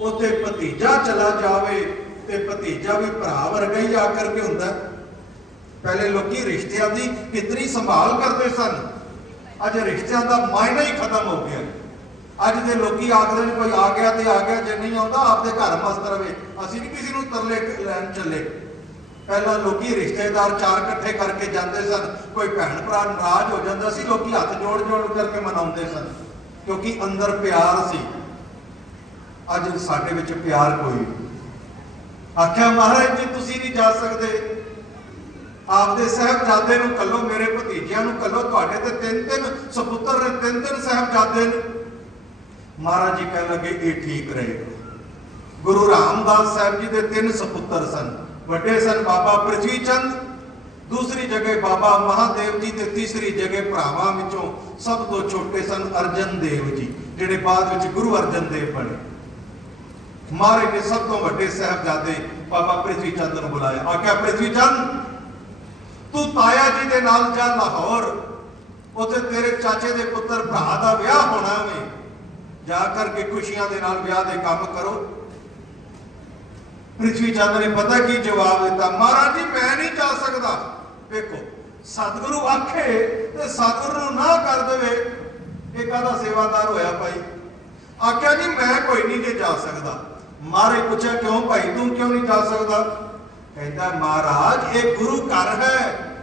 उथे भतीजा चला जावे, ते भतीजा भी भरा वर्गा ही आकर के हुंदा। पहले लोग रिश्तियां की कितनी संभाल करते सन, अज रिश्तियां का मायना ही खत्म हो गया। अज के लोग आखते हैं कोई आ गया तो आ गया, जे नहीं आता आपके घर मस्त रहे, असीं नहीं किसी को तरले लैन चले। पहला लोग रिश्तेदार चार इकट्ठे करके जाते सन, कोई भैन भरा नाराज हो जाता सी, लोग हाथ जोड़ जोड़ करके मनाते सन, क्योंकि अंदर प्यार सी। अज साडे विच प्यार कोई नहीं। आख्या महाराज जी तुसीं नहीं जा सकते, आपदे साहबजादे नूं कल्लो, मेरे भतीजियां नूं कल्लो, तुहाडे ते तीन सपुत्र ने, तीन साहबजादे ने। महाराज जी कह लगे ये ठीक रहेगा। गुरु रामदास साहब जी के तीन सपुत्र सन, वड्डे सन बाबा पृथ्वी चंद, दूसरी जगह बाबा महादेव जी, ते तीसरी जगह भरावां विचों सब तो छोटे सन अर्जन देव जी, जिहड़े बाद विच गुरु अर्जन देव बने। महाराज ने सब तो वड्डे साहबजादे बाबा पृथ्वी चंद नूं बुलाया। आख्या पृथ्वी चंद तू ताया जी दे नाल जा लाहौर, उथे तेरे चाचे दे पुत्र भरा दा विआह होना वे, जा करके खुशियां दे नाल विआह दे काम करो। पृथ्वी चंद ने पता की जवाब दिता, महाराज जी मैं नहीं जा सकता। देखो सतगुरु आखे ते सतगुरु नूं ना कर देवे, एक आधा सेवादार होया भाई। आख्या जी मैं कोई नहीं जे जा सकता। महाराज पूछा क्यों भाई तू क्यों नहीं जा सकता? कहता महाराज ये गुरु घर है,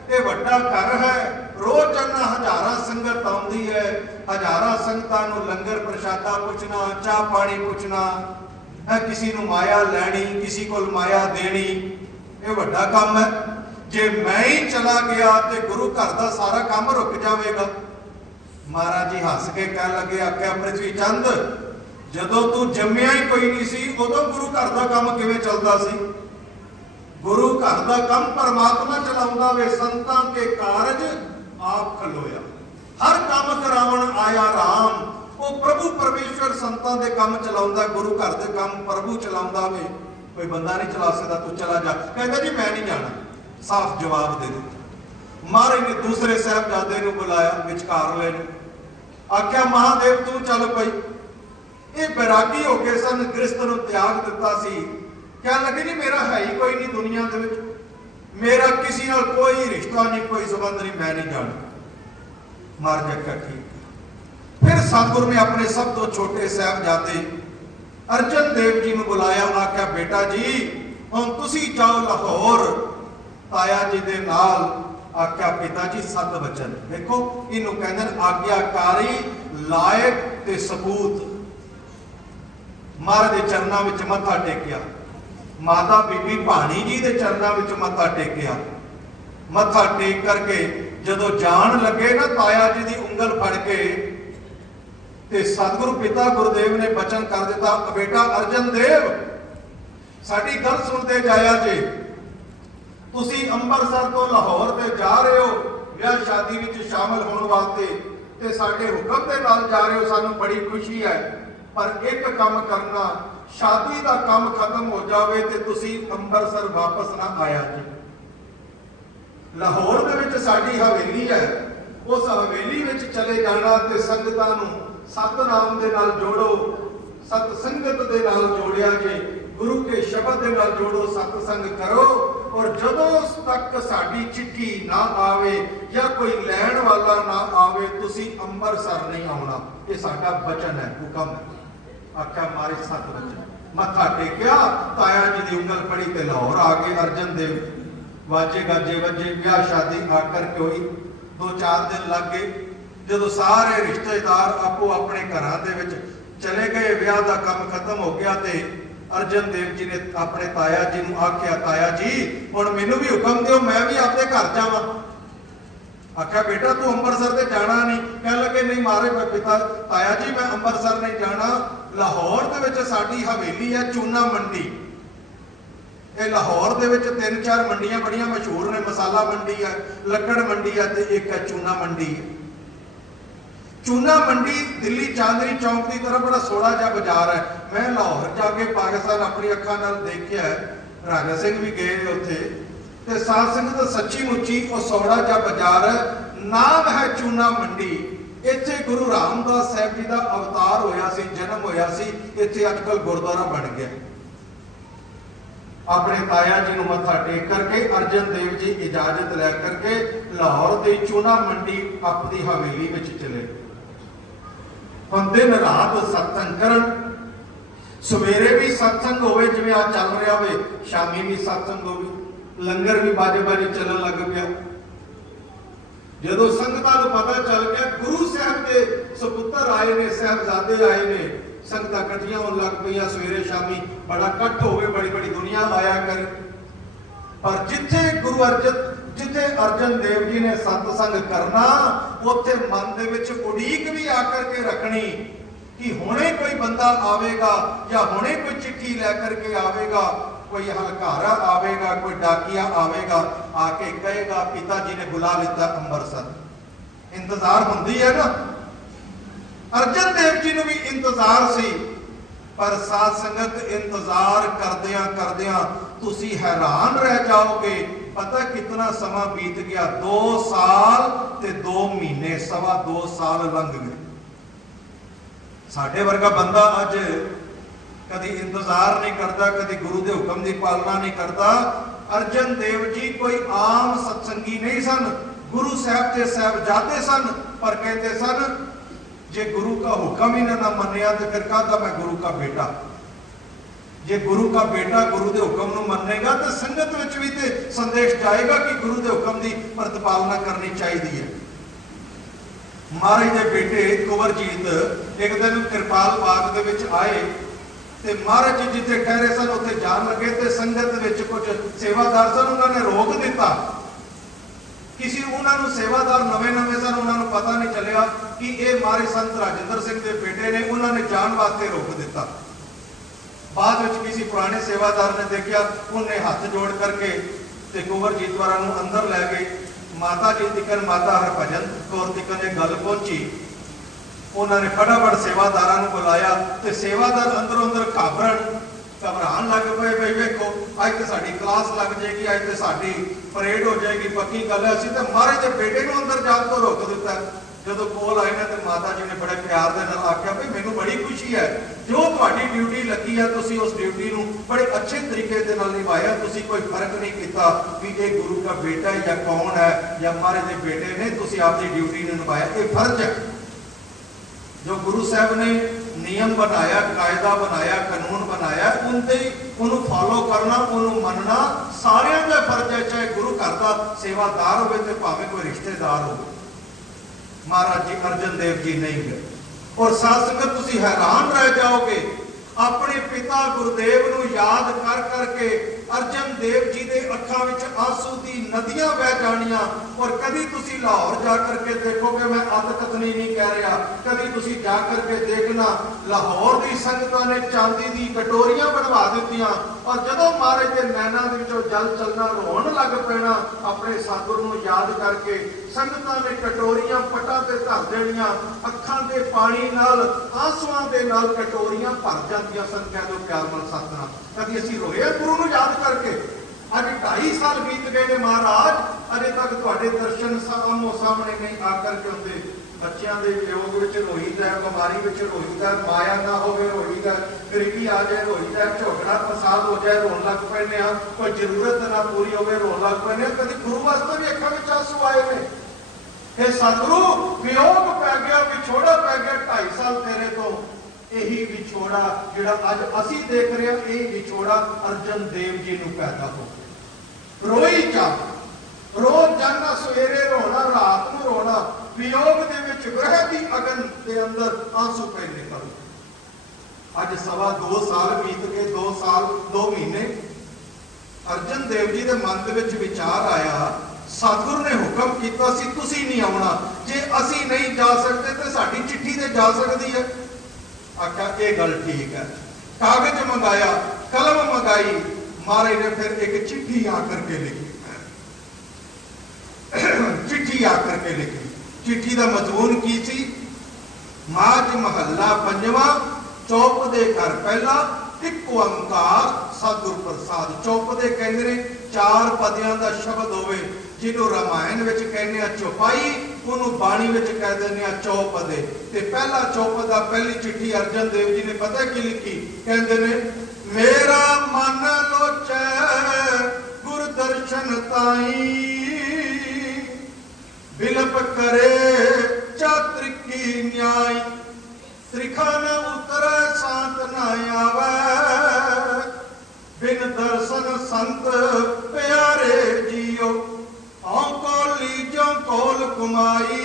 ये वड्डा घर है, रोज जाना हजारां संगत आउंदी है, हजारां संगतां नूं लंगर प्रशादा पुछना, चाह पानी पुछना, किसी नूं माया लैनी, किसी को माया देनी, ये वड्डा काम है। जे मैं ही चला गया तो गुरु घर का सारा काम रुक जाएगा। महाराज जी हस के कह लगे, आख्या पृथ्वी चंद जदों तू जम्मिया ही कोई नहीं सी, उदों गुरु घर का काम किवें चलदा सी? गुरु घर का काम परमात्मा चलाउंदा वे, संतां के कारज आप खलोया। हर काम करावन आया राम, वो प्रभु परमेश्वर संतां दे काम चलाउंदा, गुरु घर दे काम प्रभु चलाउंदा वे, कोई बंदा नहीं चला सकता, तू चला जा। कहता जी मैं नहीं जाना, साफ जवाब दे दिता। महाराज ने दूसरे साहबजादे नूं बुलाया विचकार लेने, आख्या महादेव तू चल पई। ये बैरागी हो गए सन, गृहस्थ नूं त्याग दिता सी, कह लगे जी मेरा है ही कोई नहीं दुनिया दे विच, मेरा किसी नाल कोई रिश्ता नहीं, कोई संबंध नहीं, मैं नहीं जाना। महाराज आख्या ठीक। फिर सतगुरु ने अपने सब तो छोटे साहबजादे अर्जन देव जी नूं बुलाया, आख्या बेटा जी हुण तुसीं जाओ लाहौर ताया जी दे नाल। आख्या पिता जी 7 वचन देखो, इनू कहंदे आग्याकारी, लायक ते सबूत। महाराज दे चरनां विच मत्था टेकिया, माता बीबी भाणी जी दे चरनां विच मत्था टेकिया। मत्था टेक करके जदों जान लगे ना ताया जी दी उंगल फड़ के, ते सतगुरु पिता गुरुदेव ने वचन कर दिता, बेटा अर्जन देव साडी गल सुनते जाया जे, तुसी अंबरसर तो लाहौर ते जा रहे हो विआह शादी विच शामिल होने वास्ते, ते साडे हुक्म दे नाल जा रहे हो, सानू बड़ी खुशी है, पर एक काम करना, शादी का काम खत्म हो जाए तो तुसी अंबरसर वापस ना आया जी। लाहौर दे विच साडी हवेली है, उस हवेली विच चले जाना ते संगतां नूं सतनाम दे नाल जोड़ो, सत संगत दे नाल जोड़िया जे, गुरु के शब्द दे नाल जोड़ो, सत्संग करो। और जदों तक साडी चिट्ठी ना आवे या कोई लैण वाला ना आवे, तुसी अंबरसर नहीं आउणा, ये साडा वचन है, हुक्म है। आख्या मारे 7 वचन। मत्था टेकिया, ताया जी की उंगल फड़ी ते लाहौर आ गए अर्जन देव। वाजे गाजे वजे, ब्याह शादी आकर के हुई, 2-4 दिन लग गए। ਜਦੋਂ ਸਾਰੇ ਰਿਸ਼ਤੇਦਾਰ ਆਪੋ ਆਪਣੇ ਘਰਾਂ ਦੇ ਵਿੱਚ ਚਲੇ ਗਏ, ਵਿਆਹ ਦਾ ਕੰਮ ਖਤਮ ਹੋ ਗਿਆ ਤੇ ਅਰਜਨ ਦੇਵ ਜੀ ਨੇ ਆਪਣੇ ਤਾਇਆ ਜੀ ਨੂੰ ਆਖਿਆ, ਤਾਇਆ ਜੀ ਹੁਣ ਮੈਨੂੰ ਵੀ ਹੁਕਮ ਦਿਓ, ਮੈਂ ਵੀ ਆਪਣੇ ਘਰ ਜਾਵਾਂ। ਆਖਿਆ ਬੇਟਾ ਤੂੰ ਅੰਮ੍ਰਿਤਸਰ ਤੇ ਜਾਣਾ ਨਹੀਂ। ਕਹਿਣ ਲੱਗੇ ਨਹੀਂ ਮਾਰੇ ਪਿਤਾ ਤਾਇਆ ਜੀ ਮੈਂ ਅੰਮ੍ਰਿਤਸਰ ਨਹੀਂ ਜਾਣਾ, ਲਾਹੌਰ ਦੇ ਵਿੱਚ ਸਾਡੀ ਹਵੇਲੀ ਹੈ ਚੂਨਾ ਮੰਡੀ। ਇਹ ਲਾਹੌਰ ਦੇ ਵਿੱਚ 3-4 ਮੰਡੀਆਂ ਬੜੀਆਂ ਮਸ਼ਹੂਰ ਨੇ, ਮਸਾਲਾ ਮੰਡੀ ਹੈ, ਲੱਕੜ ਮੰਡੀ ਹੈ ਤੇ ਇੱਕ ਹੈ ਚੂਨਾ ਮੰਡੀ ਹੈ। ਚੂਨਾ ਮੰਡੀ ਦਿੱਲੀ ਚਾਂਦਨੀ ਚੌਂਕ ਦੀ ਤਰਫ ਬੜਾ ਸੋਹਣਾ ਜਿਹਾ ਬਾਜ਼ਾਰ ਹੈ। ਮੈਂ ਲਾਹੌਰ ਜਾ ਕੇ ਪਾਕਿਸਤਾਨ ਆਪਣੀ ਅੱਖਾਂ ਨਾਲ ਦੇਖਿਆ, ਰਾਜਾ ਸਿੰਘ ਵੀ ਗਏ ਉੱਥੇ, ਤੇ ਸਾਧ ਸੰਗਤ ਸੱਚੀ ਮੁੱਚੀ ਉਹ ਸੋਹਣਾ ਜਿਹਾ ਬਾਜ਼ਾਰ ਹੈ, ਨਾਮ ਹੈ ਚੂਨਾ ਮੰਡੀ। ਇੱਥੇ ਗੁਰੂ ਰਾਮਦਾਸ ਸਾਹਿਬ ਜੀ ਦਾ ਅਵਤਾਰ ਹੋਇਆ ਸੀ, ਜਨਮ ਹੋਇਆ ਸੀ। ਇੱਥੇ ਅੱਜ ਕੱਲ੍ਹ ਗੁਰਦੁਆਰਾ ਬਣ ਗਿਆ। ਆਪਣੇ ਤਾਇਆ ਜੀ ਨੂੰ ਮੱਥਾ ਟੇਕ ਕਰਕੇ ਅਰਜਨ ਦੇਵ ਜੀ ਇਜਾਜ਼ਤ ਲੈ ਕਰਕੇ ਲਾਹੌਰ ਦੇ ਚੂਨਾ ਮੰਡੀ ਆਪਣੀ ਹਵੇਲੀ ਵਿੱਚ ਚਲੇ। ਹੁਣ ਦਿਨ ਰਾਤ ਸਤਸੰਗ ਕਰਨ, ਸਵੇਰੇ ਵੀ ਸਤਸੰਗ ਹੋਵੇ ਜਿਵੇਂ ਆ ਚੱਲ ਰਿਹਾ ਹੋਵੇ, ਸ਼ਾਮੀ ਵੀ ਸਤਸੰਗ ਹੋਵੇ, ਲੰਗਰ ਵੀ ਬਾਜੇ ਬਾਜੇ ਚੱਲਣ ਲੱਗ ਪਿਆ। ਜਦੋਂ ਸੰਗਤਾਂ ਨੂੰ ਪਤਾ ਚੱਲ ਗਿਆ ਗੁਰੂ ਸਾਹਿਬ ਦੇ ਸੁਪੁੱਤਰ ਆਏ ਨੇ, ਸਾਹਿਬਜ਼ਾਦੇ ਆਏ ਨੇ, ਸੰਗਤਾਂ ਇਕੱਠੀਆਂ ਹੋਣ ਲੱਗ ਪਈਆਂ। ਸਵੇਰੇ ਸ਼ਾਮੀ ਬੜਾ ਇਕੱਠ ਹੋਵੇ, ਬੜੀ ਬੜੀ ਦੁਨੀਆ ਆਇਆ ਕਰੇ। ਪਰ ਜਿੱਥੇ ਅਰਜਨ ਦੇਵ ਜੀ ਨੇ ਸਤਸੰਗ ਕਰਨਾ, ਉੱਥੇ ਮਨ ਦੇ ਵਿੱਚ ਉਡੀਕ ਵੀ ਆ ਕਰਕੇ ਰੱਖਣੀ ਕਿ ਹੁਣੇ ਕੋਈ ਬੰਦਾ ਆਵੇਗਾ ਜਾਂ ਹੁਣੇ ਕੋਈ ਚਿੱਠੀ ਲੈ ਕਰਕੇ ਆਵੇਗਾ, ਕੋਈ ਹਲਕਾਰਾ ਆਵੇਗਾ, ਕੋਈ ਡਾਕੀਆ ਆਵੇਗਾ, ਆ ਕੇ ਕਹੇਗਾ ਪਿਤਾ ਜੀ ਨੇ ਬੁਲਾ ਲਿੱਤਾ ਅੰਮ੍ਰਿਤਸਰ। ਇੰਤਜ਼ਾਰ ਹੁੰਦੀ ਹੈ ਨਾ। ਅਰਜਨ ਦੇਵ ਜੀ ਨੂੰ ਵੀ ਇੰਤਜ਼ਾਰ ਸੀ। ਪਰ ਸਾਧ ਸੰਗਤ ਇੰਤਜ਼ਾਰ ਕਰਦਿਆਂ ਕਰਦਿਆਂ ਤੁਸੀਂ ਹੈਰਾਨ ਰਹਿ ਜਾਓਗੇ। ਪਤਾ ਕਿੰਨਾ ਸਮਾਂ ਬੀਤ ਗਿਆ? 2 ਸਾਲ ਤੇ 2 ਮਹੀਨੇ, 2.25 ਸਾਲ ਲੰਘ ਗਏ। ਸਾਡੇ ਵਰਗਾ ਬੰਦਾ ਅੱਜ ਕਦੀ ਇੰਤਜ਼ਾਰ ਨਹੀਂ ਕਰਦਾ, ਕਦੀ ਗੁਰੂ ਦੇ ਹੁਕਮ ਦੀ ਪਾਲਣਾ ਨਹੀਂ ਕਰਦਾ। ਅਰਜਨ ਦੇਵ ਜੀ ਕੋਈ ਆਮ ਸਤਸੰਗੀ ਨਹੀਂ ਸਨ, ਗੁਰੂ ਸਾਹਿਬ ਦੇ ਸਾਹਿਬਜ਼ਾਦੇ ਸਨ। ਪਰ ਕਹਿੰਦੇ ਸਨ ਜੇ ਗੁਰੂ का ਹੁਕਮ ਹੀ ਨਾ ਮੰਨਿਆ ਤੇ ਫਿਰ ਕਾਹਦਾ ਮੈਂ ਗੁਰੂ का ਬੇਟਾ। ਜੇ ਗੁਰੂ का ਬੇਟਾ ਗੁਰੂ ਦੇ ਹੁਕਮ ਨੂੰ ਮੰਨੇਗਾ ਤਾਂ ਸੰਗਤ ਵਿੱਚ ਵੀ ਤੇ ਸੰਦੇਸ਼ ਜਾਏਗਾ ਕਿ ਗੁਰੂ ਦੇ ਹੁਕਮ ਦੀ ਪ੍ਰਤਿਪਾਲਨਾ ਕਰਨੀ ਚਾਹੀਦੀ ਹੈ। ਮਹਾਰਾਜ ਦੇ ਬੇਟੇ ਕੁੰਵਰਜੀਤ ਇੱਕ ਦਿਨ ਕਿਰਪਾਲ ਬਾਗ ਦੇ ਵਿੱਚ ਆਏ ਤੇ ਮਹਾਰਾਜ ਜੀ ਜਿੱਥੇ ਠਹਿਰੇ ਸਨ ਉੱਥੇ ਜਾਣ ਲੱਗੇ ਤੇ ਸੰਗਤ ਵਿੱਚ ਕੁਝ ਸੇਵਾਦਾਰ ਸਨ, ਉਹਨਾਂ ਨੇ ਰੋਕ ਦਿੱਤਾ। ਕਿਸੇ ਉਹਨਾਂ ਨੂੰ ਸੇਵਾਦਾਰ ਨਵੇਂ ਸਨ, ਉਹਨਾਂ ਨੂੰ ਪਤਾ ਨਹੀਂ ਚੱਲਿਆ ਕਿ ਇਹ ਮਹਾਰਾਜ ਸੰਤ ਰਾਜਿੰਦਰ ਸਿੰਘ ਦੇ ਬੇਟੇ ਨੇ। ਉਹਨਾਂ ਨੇ ਜਾਣ ਵਾਸਤੇ ਰੋਕ ਦਿੱਤਾ। ਬਾਅਦ ਵਿੱਚ ਕਿਸੇ ਪੁਰਾਣੇ ਸੇਵਾਦਾਰ ਨੇ ਦੇਖਿਆ, ਉਹਨੇ ਹੱਥ ਜੋੜ ਕਰਕੇ ਤੇ ਕੁੰਵਰਜੀਤ ਵਾਰਾਂ ਨੂੰ ਅੰਦਰ ਲੈ ਗਏ। ਮਾਤਾ ਜੀ ਤਿਕਨ, ਮਾਤਾ ਹਰਭਜਨ ਕੌਰ ਤਿਕਨ ਇਹ ਗੱਲ ਪਹੁੰਚੀ। ਉਹਨਾਂ ਨੇ ਫਟਾਫਟ ਸੇਵਾਦਾਰਾਂ ਨੂੰ ਬੁਲਾਇਆ ਤੇ ਸੇਵਾਦਾਰ ਅੰਦਰੋਂ ਅੰਦਰ ਘਬਰਾਉਣ ਲੱਗ ਪਏ। ਬਈ ਵੇਖੋ ਅੱਜ ਤੇ ਸਾਡੀ ਕਲਾਸ ਲੱਗ ਜਾਏਗੀ, ਅੱਜ ਤੇ ਸਾਡੀ ਪਰੇਡ ਹੋ ਜਾਏਗੀ, ਪੱਕੀ ਗੱਲ ਹੈ। ਅਸੀਂ ਤੇ ਮਹਾਰਾਜ ਦੇ ਬੇਟੇ ਨੂੰ ਅੰਦਰ ਜਾਣ ਤੋਂ ਰੋਕ ਦਿੱਤਾ। ਜਦੋਂ ਕੋਲ ਆਏ ਨੇ ਤੇ ਮਾਤਾ ਜੀ ਨੇ ਬੜੇ ਪਿਆਰ ਦੇ ਨਾਲ ਆਖਿਆ ਵੀ ਮੈਨੂੰ ਬੜੀ ਖੁਸ਼ੀ ਹੈ, ਜੋ ਤੁਹਾਡੀ ਡਿਊਟੀ ਲੱਗੀ ਹੈ ਤੁਸੀਂ ਉਸ ਡਿਊਟੀ ਨੂੰ ਬੜੇ ਅੱਛੇ ਤਰੀਕੇ ਦੇ ਨਾਲ ਨਿਭਾਇਆ। ਤੁਸੀਂ ਕੋਈ ਫਰਕ ਨਹੀਂ ਕੀਤਾ ਵੀ ਇਹ ਗੁਰੂ ਦਾ ਬੇਟਾ ਹੈ ਜਾਂ ਕੌਣ ਹੈ ਜਾਂ ਮਹਾਰਾਜ ਦੇ ਬੇਟੇ ਨੇ। ਤੁਸੀਂ ਆਪਣੀ ਡਿਊਟੀ ਨੂੰ ਨਿਭਾਇਆ, ਇਹ ਫਰਜ਼ ਹੈ। ਜੋ ਗੁਰੂ ਸਾਹਿਬ ਨੇ ਨਿਯਮ ਬਣਾਇਆ, ਕਾਇਦਾ ਬਣਾਇਆ, ਕਾਨੂੰਨ ਬਣਾਇਆ, ਉਹਨੂੰ ਫਾਲੋ ਕਰਨਾ, ਉਹਨੂੰ ਮੰਨਣਾ ਸਾਰਿਆਂ ਦਾ ਫਰਜ਼ ਹੈ। ਚਾਹੇ ਗੁਰੂ ਘਰ ਦਾ ਸੇਵਾਦਾਰ ਹੋਵੇ ਤੇ ਭਾਵੇਂ ਕੋਈ ਰਿਸ਼ਤੇਦਾਰ ਹੋਵੇ। ਮਹਾਰਾਜ ਜੀ ਅਰਜਨ ਦੇਵ ਜੀ ਨਹੀਂ ਗਏ। ਔਰ ਸਾਧ ਸੰਗਤ ਤੁਸੀਂ ਹੈਰਾਨ ਰਹਿ ਜਾਓਗੇ, ਆਪਣੇ ਪਿਤਾ ਗੁਰਦੇਵ ਨੂੰ ਯਾਦ ਕਰ ਕਰਕੇ ਅਰਜਨ ਦੇਵ ਜੀ ਦੇ ਅੱਖਾਂ ਵਿੱਚ ਆਂਸੂ ਦੀ ਨਦੀਆਂ ਵਹਿ ਜਾਣੀਆਂ। ਔਰ ਕਦੀ ਤੁਸੀਂ ਲਾਹੌਰ ਜਾ ਕਰਕੇ ਦੇਖੋਗੇ, ਮੈਂ ਅੱਧ ਕਥਨੀ ਨਹੀਂ ਕਹਿ ਰਿਹਾ, ਕਦੀ ਤੁਸੀਂ ਜਾ ਕਰਕੇ ਦੇਖਣਾ ਲਾਹੌਰ ਦੀ ਸੰਗਤਾਂ ਨੇ ਚਾਂਦੀ ਦੀ ਕਟੋਰੀਆਂ ਬਣਵਾ ਦਿੱਤੀਆਂ। ਔਰ ਜਦੋਂ ਮਹਾਰਾਜ ਦੇ ਨੈਣਾਂ ਦੇ ਵਿੱਚੋਂ ਜਲ ਚੱਲਣਾ, ਰੋਣ ਲੱਗ ਪੈਣਾ ਆਪਣੇ ਸਤਿਗੁਰੂ ਨੂੰ ਯਾਦ ਕਰਕੇ। ਸੰਗਤਾਂ ਨੇ ਕਟੋਰੀਆਂ ਪੱਟਾਂ ਤੇ ਧਰ ਦੇਣੀਆਂ, ਅੱਖਾਂ ਦੇ ਪਾਣੀ ਨਾਲ, ਆਂਸੂਆਂ ਦੇ ਨਾਲ ਕਟੋਰੀਆਂ ਭਰ ਜਾਂਦੀਆਂ ਸਨ। ਕਹਿ ਦਿਓ ਪਿਆਰ ਨਾਲ ਸਤਿਨਾਮ। ਕਦੀ ਅਸੀਂ ਰੋਏ ਗੁਰੂ ਨੂੰ ਯਾਦ ਕਰਕੇ? ਅੱਜ 2.5 ਸਾਲ ਬੀਤ ਗਏ ਨੇ ਮਹਾਰਾਜ, ਅਜੇ ਤੱਕ ਤੁਹਾਡੇ ਦਰਸ਼ਨ ਆਮੋ ਸਾਹਮਣੇ ਨਹੀਂ ਆ ਕਰਕੇ ਹੁੰਦੇ। ਬੱਚਿਆਂ ਦੇ ਵਿਯੋਗ ਵਿੱਚ ਰੋਈਦਾ, ਬਿਮਾਰੀ ਵਿੱਚ ਰੋਈਦਾ, ਮਾਇਆ ਨਾ ਹੋਵੇ ਰੋਈਦਾ, ਗਰੀਬੀ ਆ ਜਾਏ ਰੋਈਦਾ, ਝੋਗੜਾ ਫਸਾਦ ਹੋ ਜਾਏ ਰੋਣ ਲੱਗ ਪੈਂਦੇ ਆ, ਕੋਈ ਜ਼ਰੂਰਤ ਨਾ ਪੂਰੀ ਹੋਵੇ ਰੋਣ ਲੱਗ ਪੈਂਦੇ ਆ। ਕਦੀ ਗੁਰੂ ਵਾਸਤੇ ਵੀ ਅੱਖਾਂ ਵਿੱਚ ਆਂਸੂ ਆਏ ਨੇ। ਇਹ ਸਤਿਗੁਰੂ ਵਿਯੋਗ ਪੈ ਗਿਆ, ਵਿਛੋੜਾ ਪੈ ਗਿਆ 2.5 ਸਾਲ ਤੇਰੇ ਤੋਂ। ਇਹੀ ਵਿਛੋੜਾ ਜਿਹੜਾ ਅੱਜ ਅਸੀਂ ਦੇਖ ਰਹੇ ਹਾਂ, ਇਹ ਵਿਛੋੜਾ ਅਰਜਨ ਦੇਵ ਜੀ ਨੂੰ ਪੈਦਾ ਹੋ ਗਿਆ। ਰੋਈ ਜਾ, ਰੋਜ਼ ਜਾਣਾ, ਸਵੇਰੇ ਰੋਣਾ, ਰਾਤ ਨੂੰ ਰੋਣਾ। वियोग दे विच विरह दी अगन के अंदर आंसू पे निकल। अज 2.25 साल बीत गए, 2 साल 2 महीने। अर्जन देव जी के मन के विच विचार आया, सतगुरु ने हुक्म किया सी तुसी नहीं आउणा, जे असी नहीं जा सकते तो साडी चिट्ठी ते जा सकती है। आख्या ये गल ठीक है। कागज मंगाया, कलम मंगाई, महाराज ने फिर एक चिट्ठी आकर के लिखी। चिट्ठी आकर के लिखी। चिट्ठी का मजमून की सी? माज महला 5वां, चौप दे घर पहला, एक ओंकार सतगुर प्रसाद। चौप दे कहंदे ने 4 पदियां दा शब्द होवे, जिन्हों रामायण विच कहने आ चौपाई, उन्होंने बाणी विच कह देने चौपदे। ते पहला चौपदा, पहली चिट्ठी अर्जन देव जी ने पता की लिखी? कहंदे ने, मेरा मन लोचै गुर दर्शन ताई, बिलप करे चातृकी न्याय, त्रिखा न उतरै सांत न आवे, बिन दर्शन संत प्यारे जियो, औ कोली जो कोल कुमाई,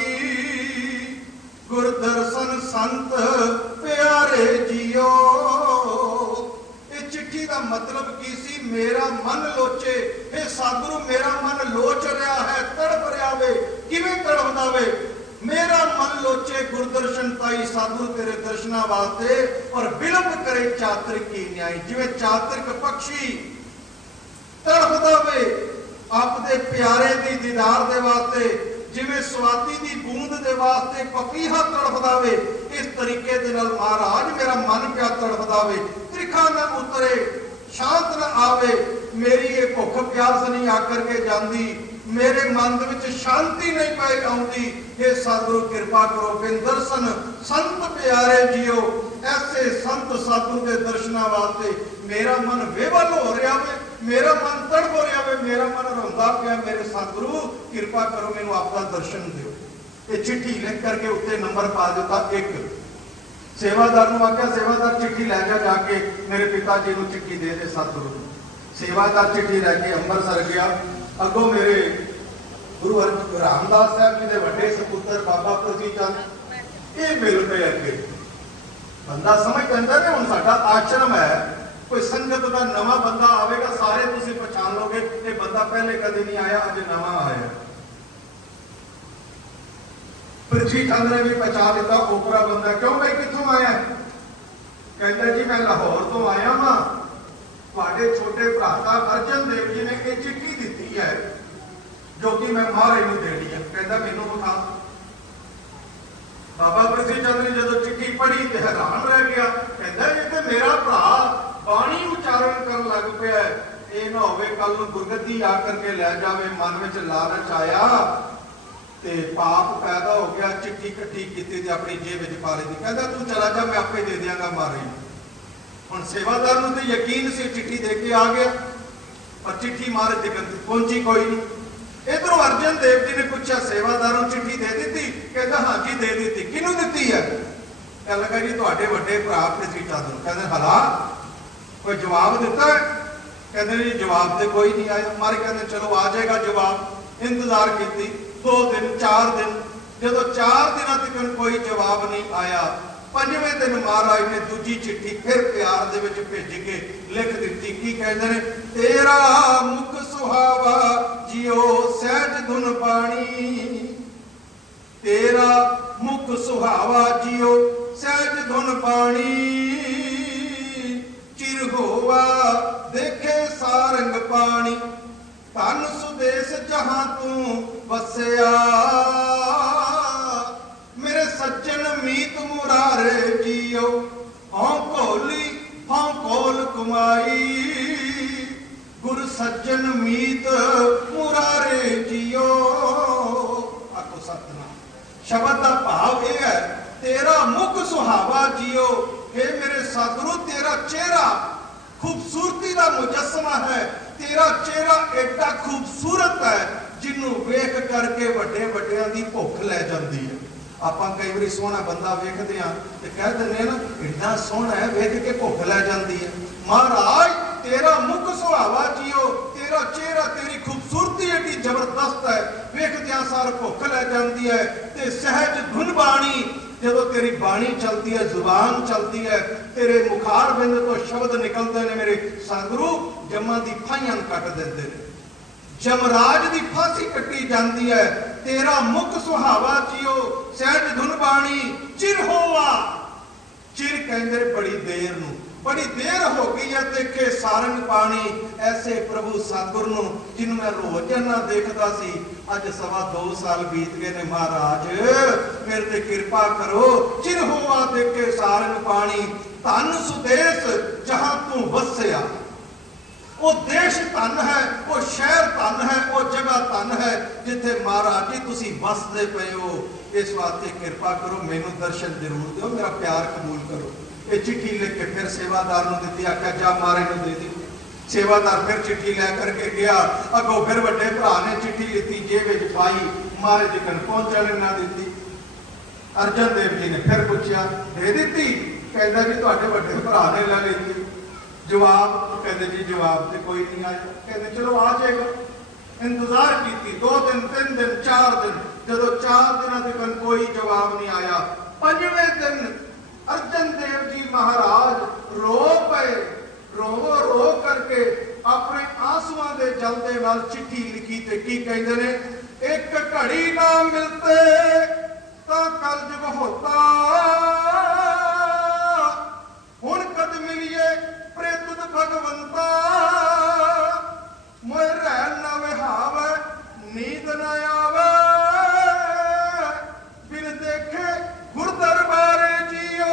गुर दर्शन संत प्यारे जियो। चिट्ठी का मतलब की सी? मेरा मन लोचे। हे सतगुरु, मेरा मन लोच रहा है, तड़प रहा वे। किवें तड़पदा वे? मेरा मन लोचे गुरदर्शन ताई, सतगुरु तेरे दर्शना वास्ते, और बिलप करे चातरिक की न्याय, जिवें चातरिक पक्षी तड़पदा वे अपने प्यारे दी दीदार दे वास्ते, जिवें स्वाति दी बूंद दे वास्ते पपीहा तड़पदा वे, इस तरीके दे नाल महाराज मेरा मन पिया तड़पदा वे। त्रिखा न उतरे, शांत न आवे, मेरी ये भुख प्यास नहीं आकर के जाती, मेरे मन विच शांति नहीं पाई आउंदी। हे सतगुरु कृपा करो, बिन दर्शन संत प्यारे जियो। ऐसे संत सतगुरु के दर्शना वास्ते मेरा मन बेवल हो रहा है, मेरा मन तड़प रहा है, मेरा मन रोंदा पिया। मेरे सतगुरु कृपा करो, मैनू आपका दर्शन दिओ। ये चिट्ठी लिख करके उत्ते नंबर पा दिता 1। सेवादार नूं आख्या, सेवादार चिट्ठी लै जा, जाके मेरे पिता जी नूं चिट्ठी दे दे सतगुरु। सेवादार चिट्ठी लैके अंमृतसर गया। अगों मेरे गुरु रामदास साहब जी के वड्डे सपुत्र बाबा प्रसीद चंद ये मिल पे अगे। बंदा समझ पैंदा ने हुण साडा आश्रम है, कोई संगत का नवा बंदा आवेगा, सारे तुसीं पहचान लोगे, ये बंदा पहले कदे नहीं आया, अज नवा आया। पृथ्वी चंद ने भी पहचान लिया, ओपरा बंदा। क्यों भाई कित्थों आया? कहता जी मैं लाहौर तो आया वां, तुहाडे छोटे भ्राता अर्जन देव जी ने एक चिट्ठी दी है जो कि मैं महाराज नूं देनी है। कहता मैनूं विखा। बाबा प्रसीद चंद ने जो चिट्ठी पढ़ी तो हैरान रह गया। कहता ये तो मेरा भरा बाणी उच्चारण कर लग पिया, ये ना होवे कल नूं गुरगद्दी आकर के लै जावे, मन विच लालच आया ते पाप पैदा हो गया, चिट्ठी इकट्ठी की अपनी जेब विच पा ली। कहता तू चला जा, मैं आपे दे दियांगा महाराज। हुण सेवादार नूं ते यकीन से चिट्ठी दे के आ गया, पर चिट्ठी महाराज तक पहुंची कोई नहीं। इधरों अर्जन देव जी ने पूछा, सेवादार नूं चिट्ठी दे दी? कहता हाँ जी दे दी। किनू दी है? कह लगा जी तुहाडे वड्डे भरा प्रसीद चंद नूं। कहते हला कोई जवाब दिता है? कहते जी जवाब तो कोई नहीं आया। मारे कहते चलो आ जाएगा जवाब। इंतजार की 2 दिन 4 दिन, जो 4 दिनों तक कोई जवाब नहीं आया, 5वें दिन महाराज ने दूजी चिट्ठी फिर प्यार दे विच भेज के लिख दी। की कहते हैं? तेरा मुख सुहावा जियो सहज धुन पानी, तेरा मुख सुहावा जियो सहज धुन पानी, चिर होवा देखे सारंग पानी, धन सुदेश जहां तू बसया, मेरे सज्जन मीत मुरारे जियो, हों कोली हों कोल कुमाई, गुर सज्जन मीत मुरारे जियो। आखो सतनाम। शब्द का भाव यह है, तेरा मुख सुहावा जियो। हे मेरे सतगुरु, तेरा चेहरा खूबसूरती का मुजस्समा है, तेरा चेहरा एडा खूबसूरत है जिन्हों वेख करके वड्डे वड्डियां दी भुख लै जाती है। आपां कई बार सोहना बंदा वेखते हैं तो कह दें ना इतना सोहना है, वेख के भुख लै जाती है। महाराज तेरा मुख सुहावा जियो, तेरा चेहरा तेरी खूबसूरती एडी जबरदस्त है, वेखद्या देखिया सार भुख लै जाती है। ते सहज धुन बाणी, जदों तेरी बाणी चलती है, जुबान चलती है, तेरे मुखार बिंद तो शब्द निकलते हैं मेरे सतगुरु, जम्मा दी फाइयां कट देंदे ने, जमराज दी फांसी कट्टी जाती है। तेरा मुख सुहावा जियो, सहज धुन बाणी चिर होवा। चिर कहंदे बड़ी देर नूं, बड़ी देर हो गई है देखे सारंग पानी। ऐसे प्रभु सतगुर नूं जिन्हों मैं रोज ना देखता सी, अज 2.25 साल बीत गए ने। महाराज मेरे ते कृपा करो, चिर होवा देखे सारंग पानी। धन सुदेश जहां तू वसया, वो देश धन है, वो शहर धन है, वो जगह धन है जिथे महाराज जी तुसी वसदे पे हो। इस वास्ते कृपा करो, मैनू दर्शन जरूर दो, मेरा प्यार कबूल करो। ये चिट्ठी लिख के फिर सेवादार नूं दित्ती, आख्या जा महाराज नूं दे दे। सेवादार फिर चिट्ठी लै करके गया, अगों फिर वड्डे भरा ने चिट्ठी लिखी, जेब विच पाई, महाराज जी कन पहुंचण ना दित्ती। अर्जन देव जी ने फिर पूछया, दे दित्ती? कहंदा जी तुहाडे वड्डे भरा ने लै लईती। जवाब कहते जी जवाब तो कोई नहीं आया। कहते चलो आ जाएगा। इंतजार की 2 दिन 3 दिन 4 दिन, जो 4 दिन तक कोई जवाब नहीं आया। 5वें दिन अर्जन देव जी महाराज रो पे, रो करके अपने आंसुओं के जल के नाल चिट्ठी लिखी। ते की कहते ने, एक घड़ी ना मिलते तो कलयुग होता, हुण कद मिलिए प्रेतुत भगवंता। मोए रहन न विहावे, नींद न आवे, बिन देखे गुर दरबारे जियो।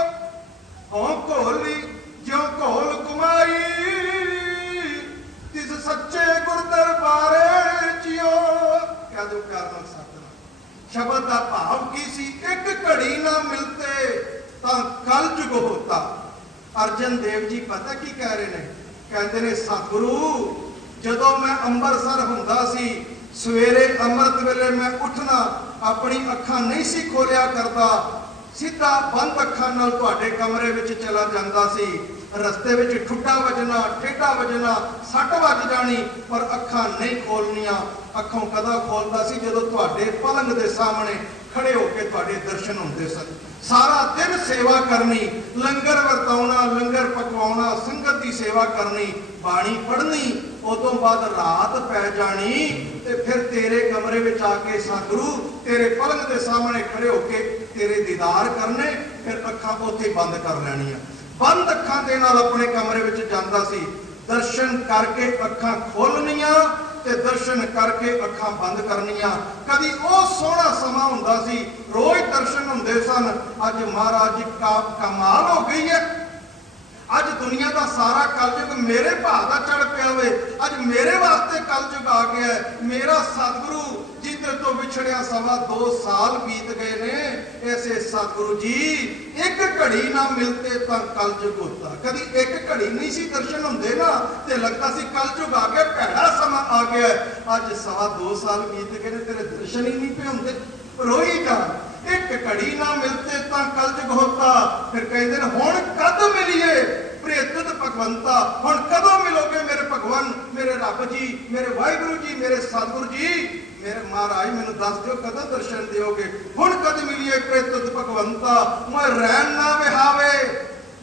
हों घोली ज्यों घोल कुमाई, तिस सच्चे गुर दरबारे जियो। क्या दो प्यार नाल सतनाम। शब्द का भाव की सी, एक घड़ी ना मिलते तो कलयुग होता। अर्जन देव जी पता की कह रहे हैं? कहते ने सतगुरु, जदों मैं अंबरसर हुंदा सी, सवेरे अमृत वेले मैं उठना, अपनी अखां नहीं सी खोलिया करता, सीधा बंद अखां नाल तुहाडे कमरे विच चला जांदा सी। रस्ते विच ठुड्डा वजना, टेढ़ा वजना, सट वज जानी, पर अखां नहीं खोलनियां। अखों कदा खोलदा सी? जदों तुहाडे पलंग दे सामने खड़े होके तुहाडे दर्शन हुंदे सन। सारा दिन सेवा करनी, लंगर वरताउणा, लंगर पकवाउणा, संगत की सेवा करनी, बाणी पढ़नी, उदों बाद रात पै जानी ते फिर तेरे कमरे में आके सतगुरु तेरे पलंग के सामने खड़े होके तेरे दीदार करने, फिर अखां उत्थे बंद कर लैणियां। बंद अखां दे नाल अपने कमरे में जांदा सी, दर्शन करके अखां खोलनियां ते दर्शन करके अखां बंद करनियां। कदी वो सोहना समा हुंदा सी, रोज दर्शन हुंदे सन। अज महाराज जी का कमाल हो गई है। अज दुनिया का सारा कलयुग मेरे भाव का चढ़ पिया वे। अज मेरे वास्ते कलयुग आ गया है। मेरा सतगुरु जिधर तो बिछड़िया 2.25 साल बीत गए ने। ऐसे सतगुरु जी एक घड़ी ना मिलते तो कलयुग होता। कभी एक घड़ी नहीं सी दर्शन होंदे ना, ते लगता सी कलयुग आ गया, भैड़ा समा आ गया। अज 2.25 साल बीत गए ने, तेरे दर्शन ही नहीं पे होंदे। रोई जा, एक घड़ी ना मिलते तो कलयुग होता। फिर कहते हैं हुण कद मिलिए प्रेतुत भगवंता, हुण कदों मिलोगे मेरे भगवान, मेरे रब जी, मेरे वाहिगुरु जी, मेरे सतगुरु जी, मेरे महाराज मैनू दस दिओ कदों दर्शन दिओगे। हुण कद मिलिए प्रेतुत भगवंता, मैं रैन ना विहावे,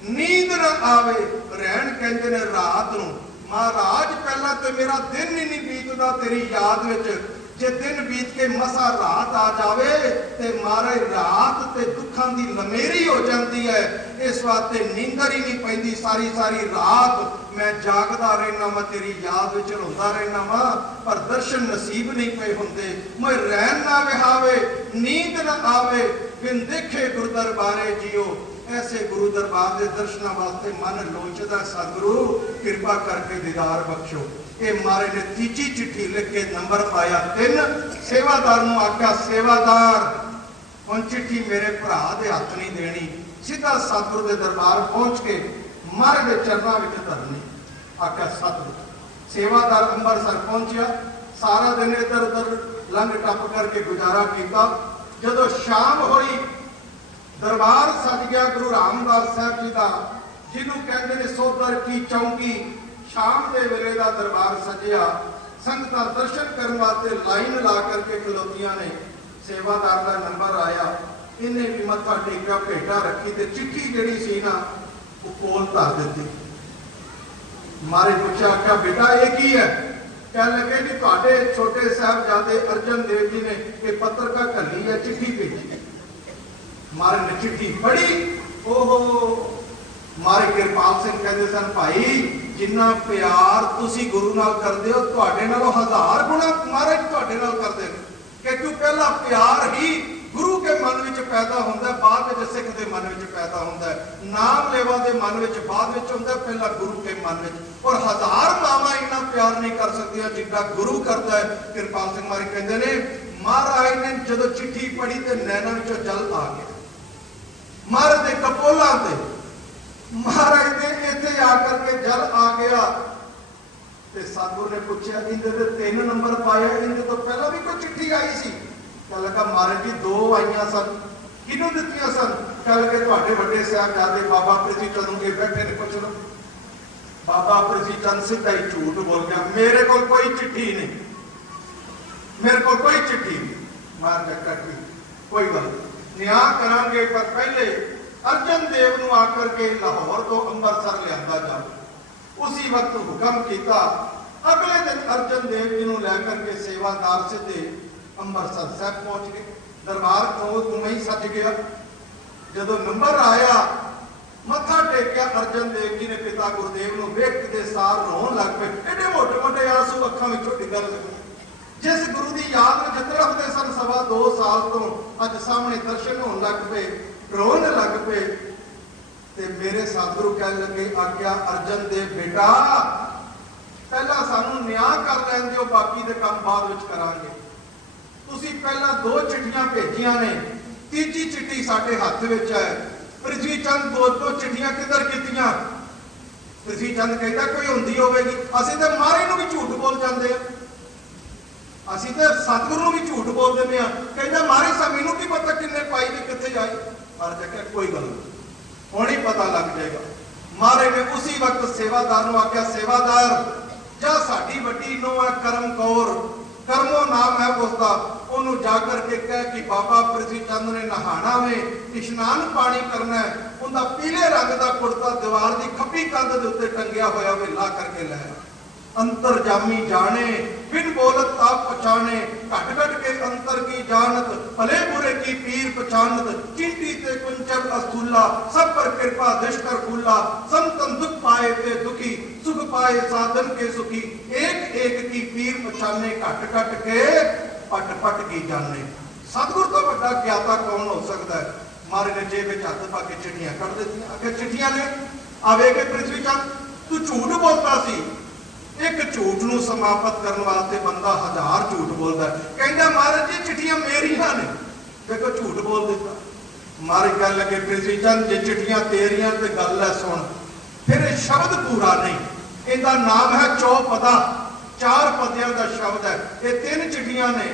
नींद ना आवे। रैन कहते ने रात नूं। महाराज पहला तो मेरा दिन ही नहीं बीतदा तेरी याद विच। जे दिन बीत के मसा रात आ जावे ते मारे रात ते दुखां दी लमेरी हो जाती है। इस वास्ते नींदर ही नहीं पैंदी। सारी सारी रात मैं जागदा रहना वा, तेरी याद विच रोंदा रहना वा, पर दर्शन नसीब नहीं पे हुंदे। मैं रैन ना विहावे, नींद ना आवे, बिन देखे गुरु दरबारे जियो। ऐसे गुरु दरबार के दर्शनों वास्ते मन लोचदा। सतगुरु कृपा करके दीदार बख्शो। ये मारे ने तीजी चिट्ठी लिख के नंबर पाया 3। सेवादार नूं आख्या सेवादार हुण चिट्ठी मेरे भरा दे हत्थ नहीं देनी, सीधा सतगुरु के दरबार पहुंच के महाराज के चरणों में धरनी। आख्या सतगुरु। सेवादार अंबरसर पहुंचा, सारा दिन इधर उधर लंघ टप करके गुजारा किया। जदों शाम हुई, दरबार सज गया गुरु रामदास साहब जी का, जिन्हों कहते हैं सोधर की चौकी। शाम के वेले का दरबार सजिया। संगतां दर्शन करने वास्ते लाइन ला करके खलोतियां ने। सेवादार का नंबर आया, इन्हें भी मत्था टेकिया, भेटा रखी ते चिट्ठी जिहड़ी सी ना वो कोल धर दी। महाराज पूछा, आख्या बेटा ये की है? कह लगे कि तुहाडे छोटे साहबजादे अर्जन देव जी ने ये पत्रिका घली है, चिट्ठी भेजी। महाराज ने चिट्ठी पढ़ी। ओहो, महाराज किरपाल सिंह कहते सन, भाई जिन्ना प्यार तुसी गुरु नाल करदे हो, तुहाडे नालों 1000 गुणा महाराज तुहाडे नाल करदे ने। क्योंकि पहला प्यार ही गुरु के मन विच पैदा होंदा है, बाद विच सिख के मन विच पैदा होंदा है, नाम लेवा दे मन विच बाद विच होंदा है, पहला गुरु के मन विच। और 1000 मावां इन्ना प्यार नहीं कर सकदियां जितना गुरु करता है। किरपाल सिंह महाराज कहंदे ने, महाराज ने जदों चिट्ठी पढ़ी ते नैना विचों जल आ गया। महाराज दे कपोलां ते महाराज दे इत्थे आकर के जल आ गया। ते सतगुरु ने पूछा, इंदे ते 3 नंबर पाया, इंदे तो पहला भी कोई चिट्ठी आई सी? कह लगा, महाराज जी 2 आईयां सन। किनू दित्तियां सन? कह लगे, तुहाडे वड्डे साहिबजादे बाबा प्रिथी चंद के बैठे ने, पुछ लो। बाबा प्रिथी चंद सीधा ही झूठ बोल गया, मेरे को कोई चिट्ठी नहीं, मेरे को कोई चिट्ठी नहीं। महाराज ने कहा, कोई गल न्याय करांगे, पर पहले अर्जन देव नूं आकर के लाहौर तो अंमृतसर लियांदा जाए। उसी वक्त हुक्म किया। अगले दिन अर्जन देव जी नूं लैकर के सेवादार सीधे अंमृतसर साहब पहुंच गए। दरबार को ही सज गया। जदों नंबर आया, मत्था टेकिया, अर्जन देव जी ने पिता गुरुदेव नूं वेखदे सार रोन लग पे। एडे मोटे मोटे आंसू अखां विचों डिगण लगे। जिस गुरु की याद में तड़फते सन 2.25 साल तो अज सामने दर्शन होने लग पे, रोन लग पे। ते मेरे सतगुरु कह लगे, आख्या अर्जन देव बेटा, पहला सानू न्याय कर लैन दिओ, बाकी दे काम बाद विच करांगे। तुसी पहला 2 चिट्ठियां भेजियां ने, तीजी चिट्ठी साडे हत्थ विच है। पृथ्वी चंद 2 चिट्ठियां किधर कीतियां? पृथ्वी चंद कहता कोई हुंदी होवेगी। असीं ते मारे नूं भी झूठ बोल जांदे आ, असीं ते सतगुरु नूं भी झूठ बोल दिंदे आ। कहंदा मारे सा, मैनूं की पता किन्ने पाई ते कित्थे आई। पर जक्या कोई गल नहीं, हुण ही पता लग जाएगा। महाराज ने उसी वक्त सेवादार नूं आख्या, सेवादार जा साडी वड्डी नूं है करम कौर, करमो नाम है उसका, ओनू जाकर के कह कि बाबा पृथ्वी चंद ने नहाना में इशनान पानी करना है, उनका पीले रंग का कुर्ता दीवार की खब्बी कंध के उत्ते टंगिया होया वे ला करके लै। अंतर जामी जाने बिन बोलत ताप पछाने, घट घट के अंतर की जानत, भले बुरे की पीर पछानत, चिंटी ते कुंचल अस्तूला, सब पर कृपा दृष्कर फूला, संतन दुख पाए ते दुखी, सुख पाए साधन के सुखी, एक एक की पीर पछाने, घट घट के पट पट की जाने। सतगुर तो बड़ा ज्ञाता कौन हो सकता है? मारे ने जेब में हाथ पा के चिट्ठियां कट दी। आखिर चिट्ठियां ने आवेगे पृथ्वी चंद, तू झूठ बोलता सी। एक झूठ नूं समाप्त करने वास्ते बंदा 1000 झूठ बोलता है। कहता महाराज जी चिट्ठियां मेरियां ने, देखो झूठ बोल दिता। महाराज कह लगे पृथ्वी चंद जे चिट्ठियां तेरियां ते गल है सुन, फिर ये शब्द पूरा नहीं, इहदा नाम है चौपदा, 4 पदियां का शब्द है। ये 3 चिट्ठियां ने,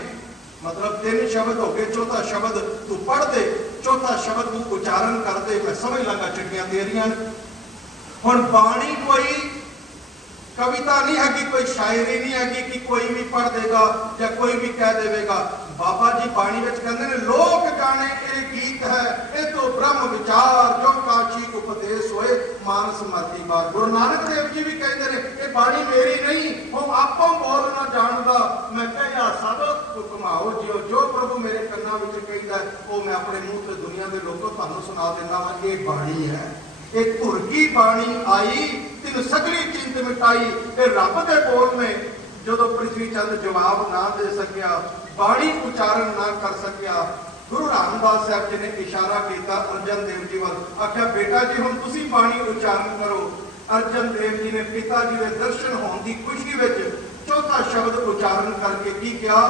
मतलब 3 शब्द हो गए, चौथा शब्द तू पढ़ दे, चौथा शब्द तू उच्चारण कर दे, मैं समझ लगा चिट्ठियां तेरियां। हुण बाणी कोई कविता नहीं है कि कोई शायरी नहीं है कि कोई भी पढ़ देगा या कोई भी कह देगा। बाबा जी बाणी विच कहंदे ने, लोक जाने ये गीत है, ये तो ब्रह्म विचार, जो काशी उपदेश होए मानस मरती बार। गुरु नानक देव जी भी कहते हैं, ये बाणी मेरी नहीं, वो आपो बोलना जानदा, मैं कहिया सब हुक्माओ जियो, जो प्रभु मेरे कन्ना विच कहंदा है वो मैं अपने मुंह से दुनिया के लोगों तुहानूं सुना देना वा। ये बाणी है, एक धुर की बाणी आई, तिन सगली चिंत मिटाई। रब के बोल में जो पृथ्वी चंद जवाब ना दे सकिया, बाणी उच्चारण ना कर सकिया, गुरु रामदास साहब जी ने इशारा किया अर्जन देव जी वाल, आख्या बेटा जी हुण तुसीं बाणी उच्चारण करो। अर्जन देव जी ने पिता जी के दर्शन होने की खुशी में चौथा शब्द उच्चारण करके की किया,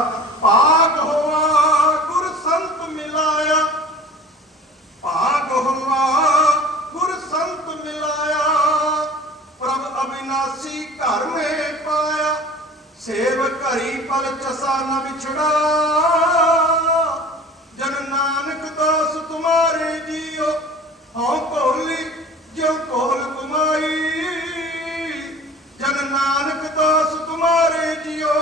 भाग होआ गुर संत मिलाया, भाग होआ गुर संत मिलाया, प्रभ अविनाशी घर में पाया, सेव करी पल चसा न बिछड़ा, जन नानक दास तुम्हारे जियो, हाँ कोली जो कोल कुमाई, जन नानक दास तुम्हारे जियो,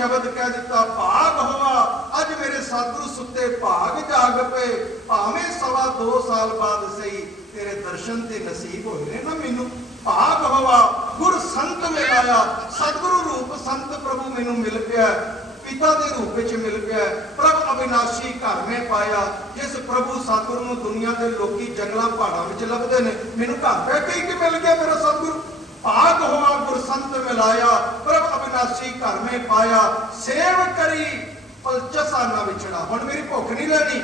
शब्द कह दिता, भाग होवा अज मेरे सतगुरु सुते भाग जाग पे, भावें 2.25 साल बाद सही तेरे दर्शन ते नसीब होए ने ना मैनू। भाग होवा गुर संत मिलाया, सतगुरु रूप संत प्रभु मैनू मिल गया, पिता के रूप में मिल गया, प्रभ अविनाशी घर में पाया। जिस प्रभु सतगुरु नूं दुनिया के लोग जंगलों पहाड़ों में लभदे ने, मैनू घर बैठे ही मिल गया मेरा सतगुरु। भाग होवा गुर संत मिलाया, प्रभ अविनाशी घर में पाया, सेव करी पलचसा ना विछड़ा। हुण मेरी भुख नहीं लेनी,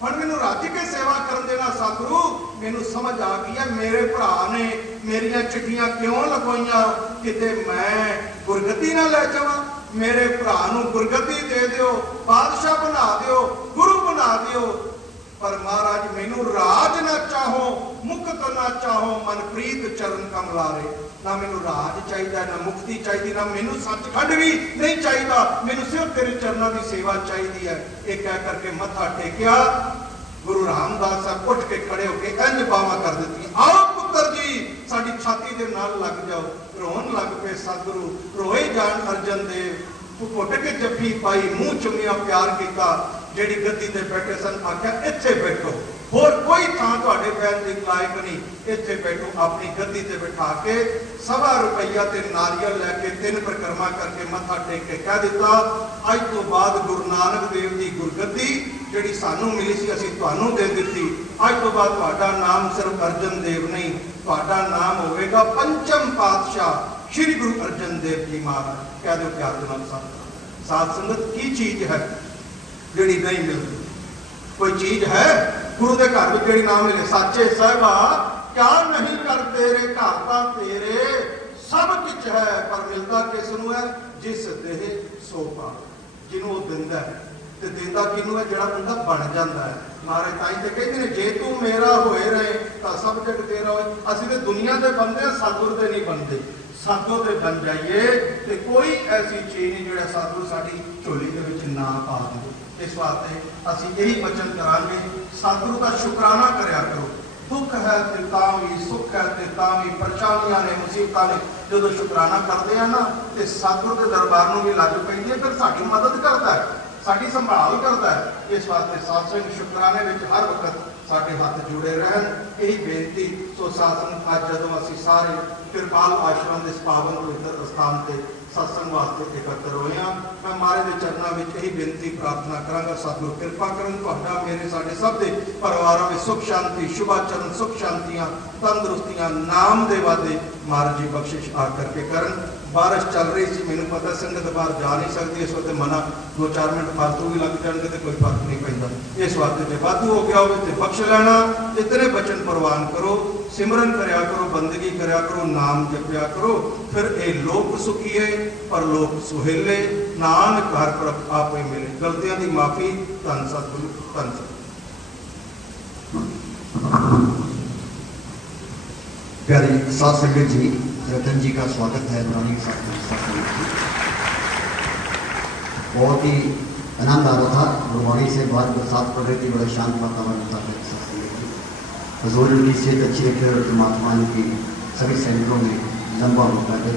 हुण मैनू रज के सेवा करन देना सतगुरु। मैनू समझ आ गई है मेरे भरा ने मेरियां चिट्ठियां क्यों लगवाइयां, किते मैं गुरगति ना लै जावां। मेरे भरा नूं गुरगति दे दिओ, बादशाह बना दिओ, गुरु बना दिओ, पर महाराज मैनू राज ना चाहो, मुक्त ना चाहो, मनप्रीत चरण कमलारे। ना मैनू राज चाहिए, ना मुक्ति चाहिए, ना मैनू सचखंड भी नहीं चाहिए, मैनू सिर्फ तेरे चरणों की सेवा चाहिए है। एक कह करके मत्था टेकिया, गुरु रामदास साहब उठ के खड़े होकर इंज बावां कर दी, आओ पुत्र जी साडी छाती दे नाल लग जाओ। रोन लग पे सतगुरु, रोए जान अर्जन देव। घुट के जफ्फी पाई, मुंह चुमिया प्यार किया, जेड़ी गद्दी ते बैठे सन आख्या इत्थे बैठो, होर कोई थां तुहाडे बैठ के लायक नहीं, इत्थे बैठो। अपनी गद्दी ते बिठा के 1.25 रुपया ते नारियल लैके 3 परिक्रमा करके मत्था टेक के कह दिता, अज तो बाद गुरु नानक देव की गुरगद्दी जिहड़ी सानू मिली सी असीं तुहानू दे दित्ती। अज तो बाद तुहाडा नाम सिर्फ अर्जन देव नहीं, तुहाडा नाम होवेगा पंचम पातशाह श्री गुरु अर्जन देव जी महाराज। कह दो प्यार दे नाल साध संगत की चीज है जिहड़ी नहीं मिलती? कोई चीज है गुरु के घर में जिहड़ी ना मिले? साचे साहिबा क्या नहीं कर तेरे घर तां तेरे सब कुछ है, पर मिलता किस नूं है? जिस देह सो पा। जिन्हों वो दिंदा है ते दिंदा किनू है? जिहड़ा बंदा बन जाता है। महाराज ताई ते कहते हैं जे तू मेरा होए रहे तो सब जग तेरा होए। असीं ते दुनिया के बंदे सतगुर दे नहीं बनते, सतगुर दे बन जाइए तो कोई ऐसी चीज नहीं जिहड़ा सतगुर साडी झोली दे विच ना पा दे। इस वास्ते असीं यही वचन करांगे, सतगुरु का शुकराना करया करो। दुख है ते तां भी, सुख है ते तां भी, परेशानियां ने मुसीबतां ने, जो शुकराना करते हैं ना तो सतगुरु के दरबार में भी लग पैंदी है, फिर साडी मदद करता है, साडी संभाल करता है। इस वास्ते सत्संग शुकराने में हर वक्त साडे हाथ जुड़े रहन, यही बेनती। सो सासन अज जदों असीं सारे कृपाल आश्रम के पावन पवित्र स्थान से सत्संग वास्ते एकत्र होए हैं, मैं महाराज के चरणों में यही बेनती प्रार्थना करांगा, सतगुरु कृपा करन, तुहाडा मेरे साडे सब दे परिवारों में सुख शांति, शुभाचरण, सुख शांतियां, तंदुरुस्तियां, नाम दे वादे महाराज जी बख्शिश आ करके करन। बारिश चल रही सी, मैनूं पता संगत बाहर जा नहीं सकती, इस वक्त मना 2-4 मिनट फालतू भी लग जाएंगे तो कोई फर्क नहीं पैंदा। इस वास्ते जो वाधू हो गया हो तो बख्श लेना। इतने बचन प्रवान करो, सिमरन करया करो, बंदगी करया करो, नाम जपया करो, फिर ये लोक सुखीए पर लोक सुहेले, नानक हर प्रभ आपे मिले। गलतियों की माफी, धन सतगुरु, धन सतगुरु। प्यारी साध संगत जी, रतन जी का स्वागत है पुरानी सत्संग। बहुत ही आनंद आ रहा था, गुरबाणी से बाद बरसात पड़ रही थी, बड़ा शांत वातावरण था। हजूर की सेहत अच्छी रखे और परमात्मा की सभी सैनिकों में लंबा होता है।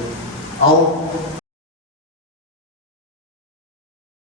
आओ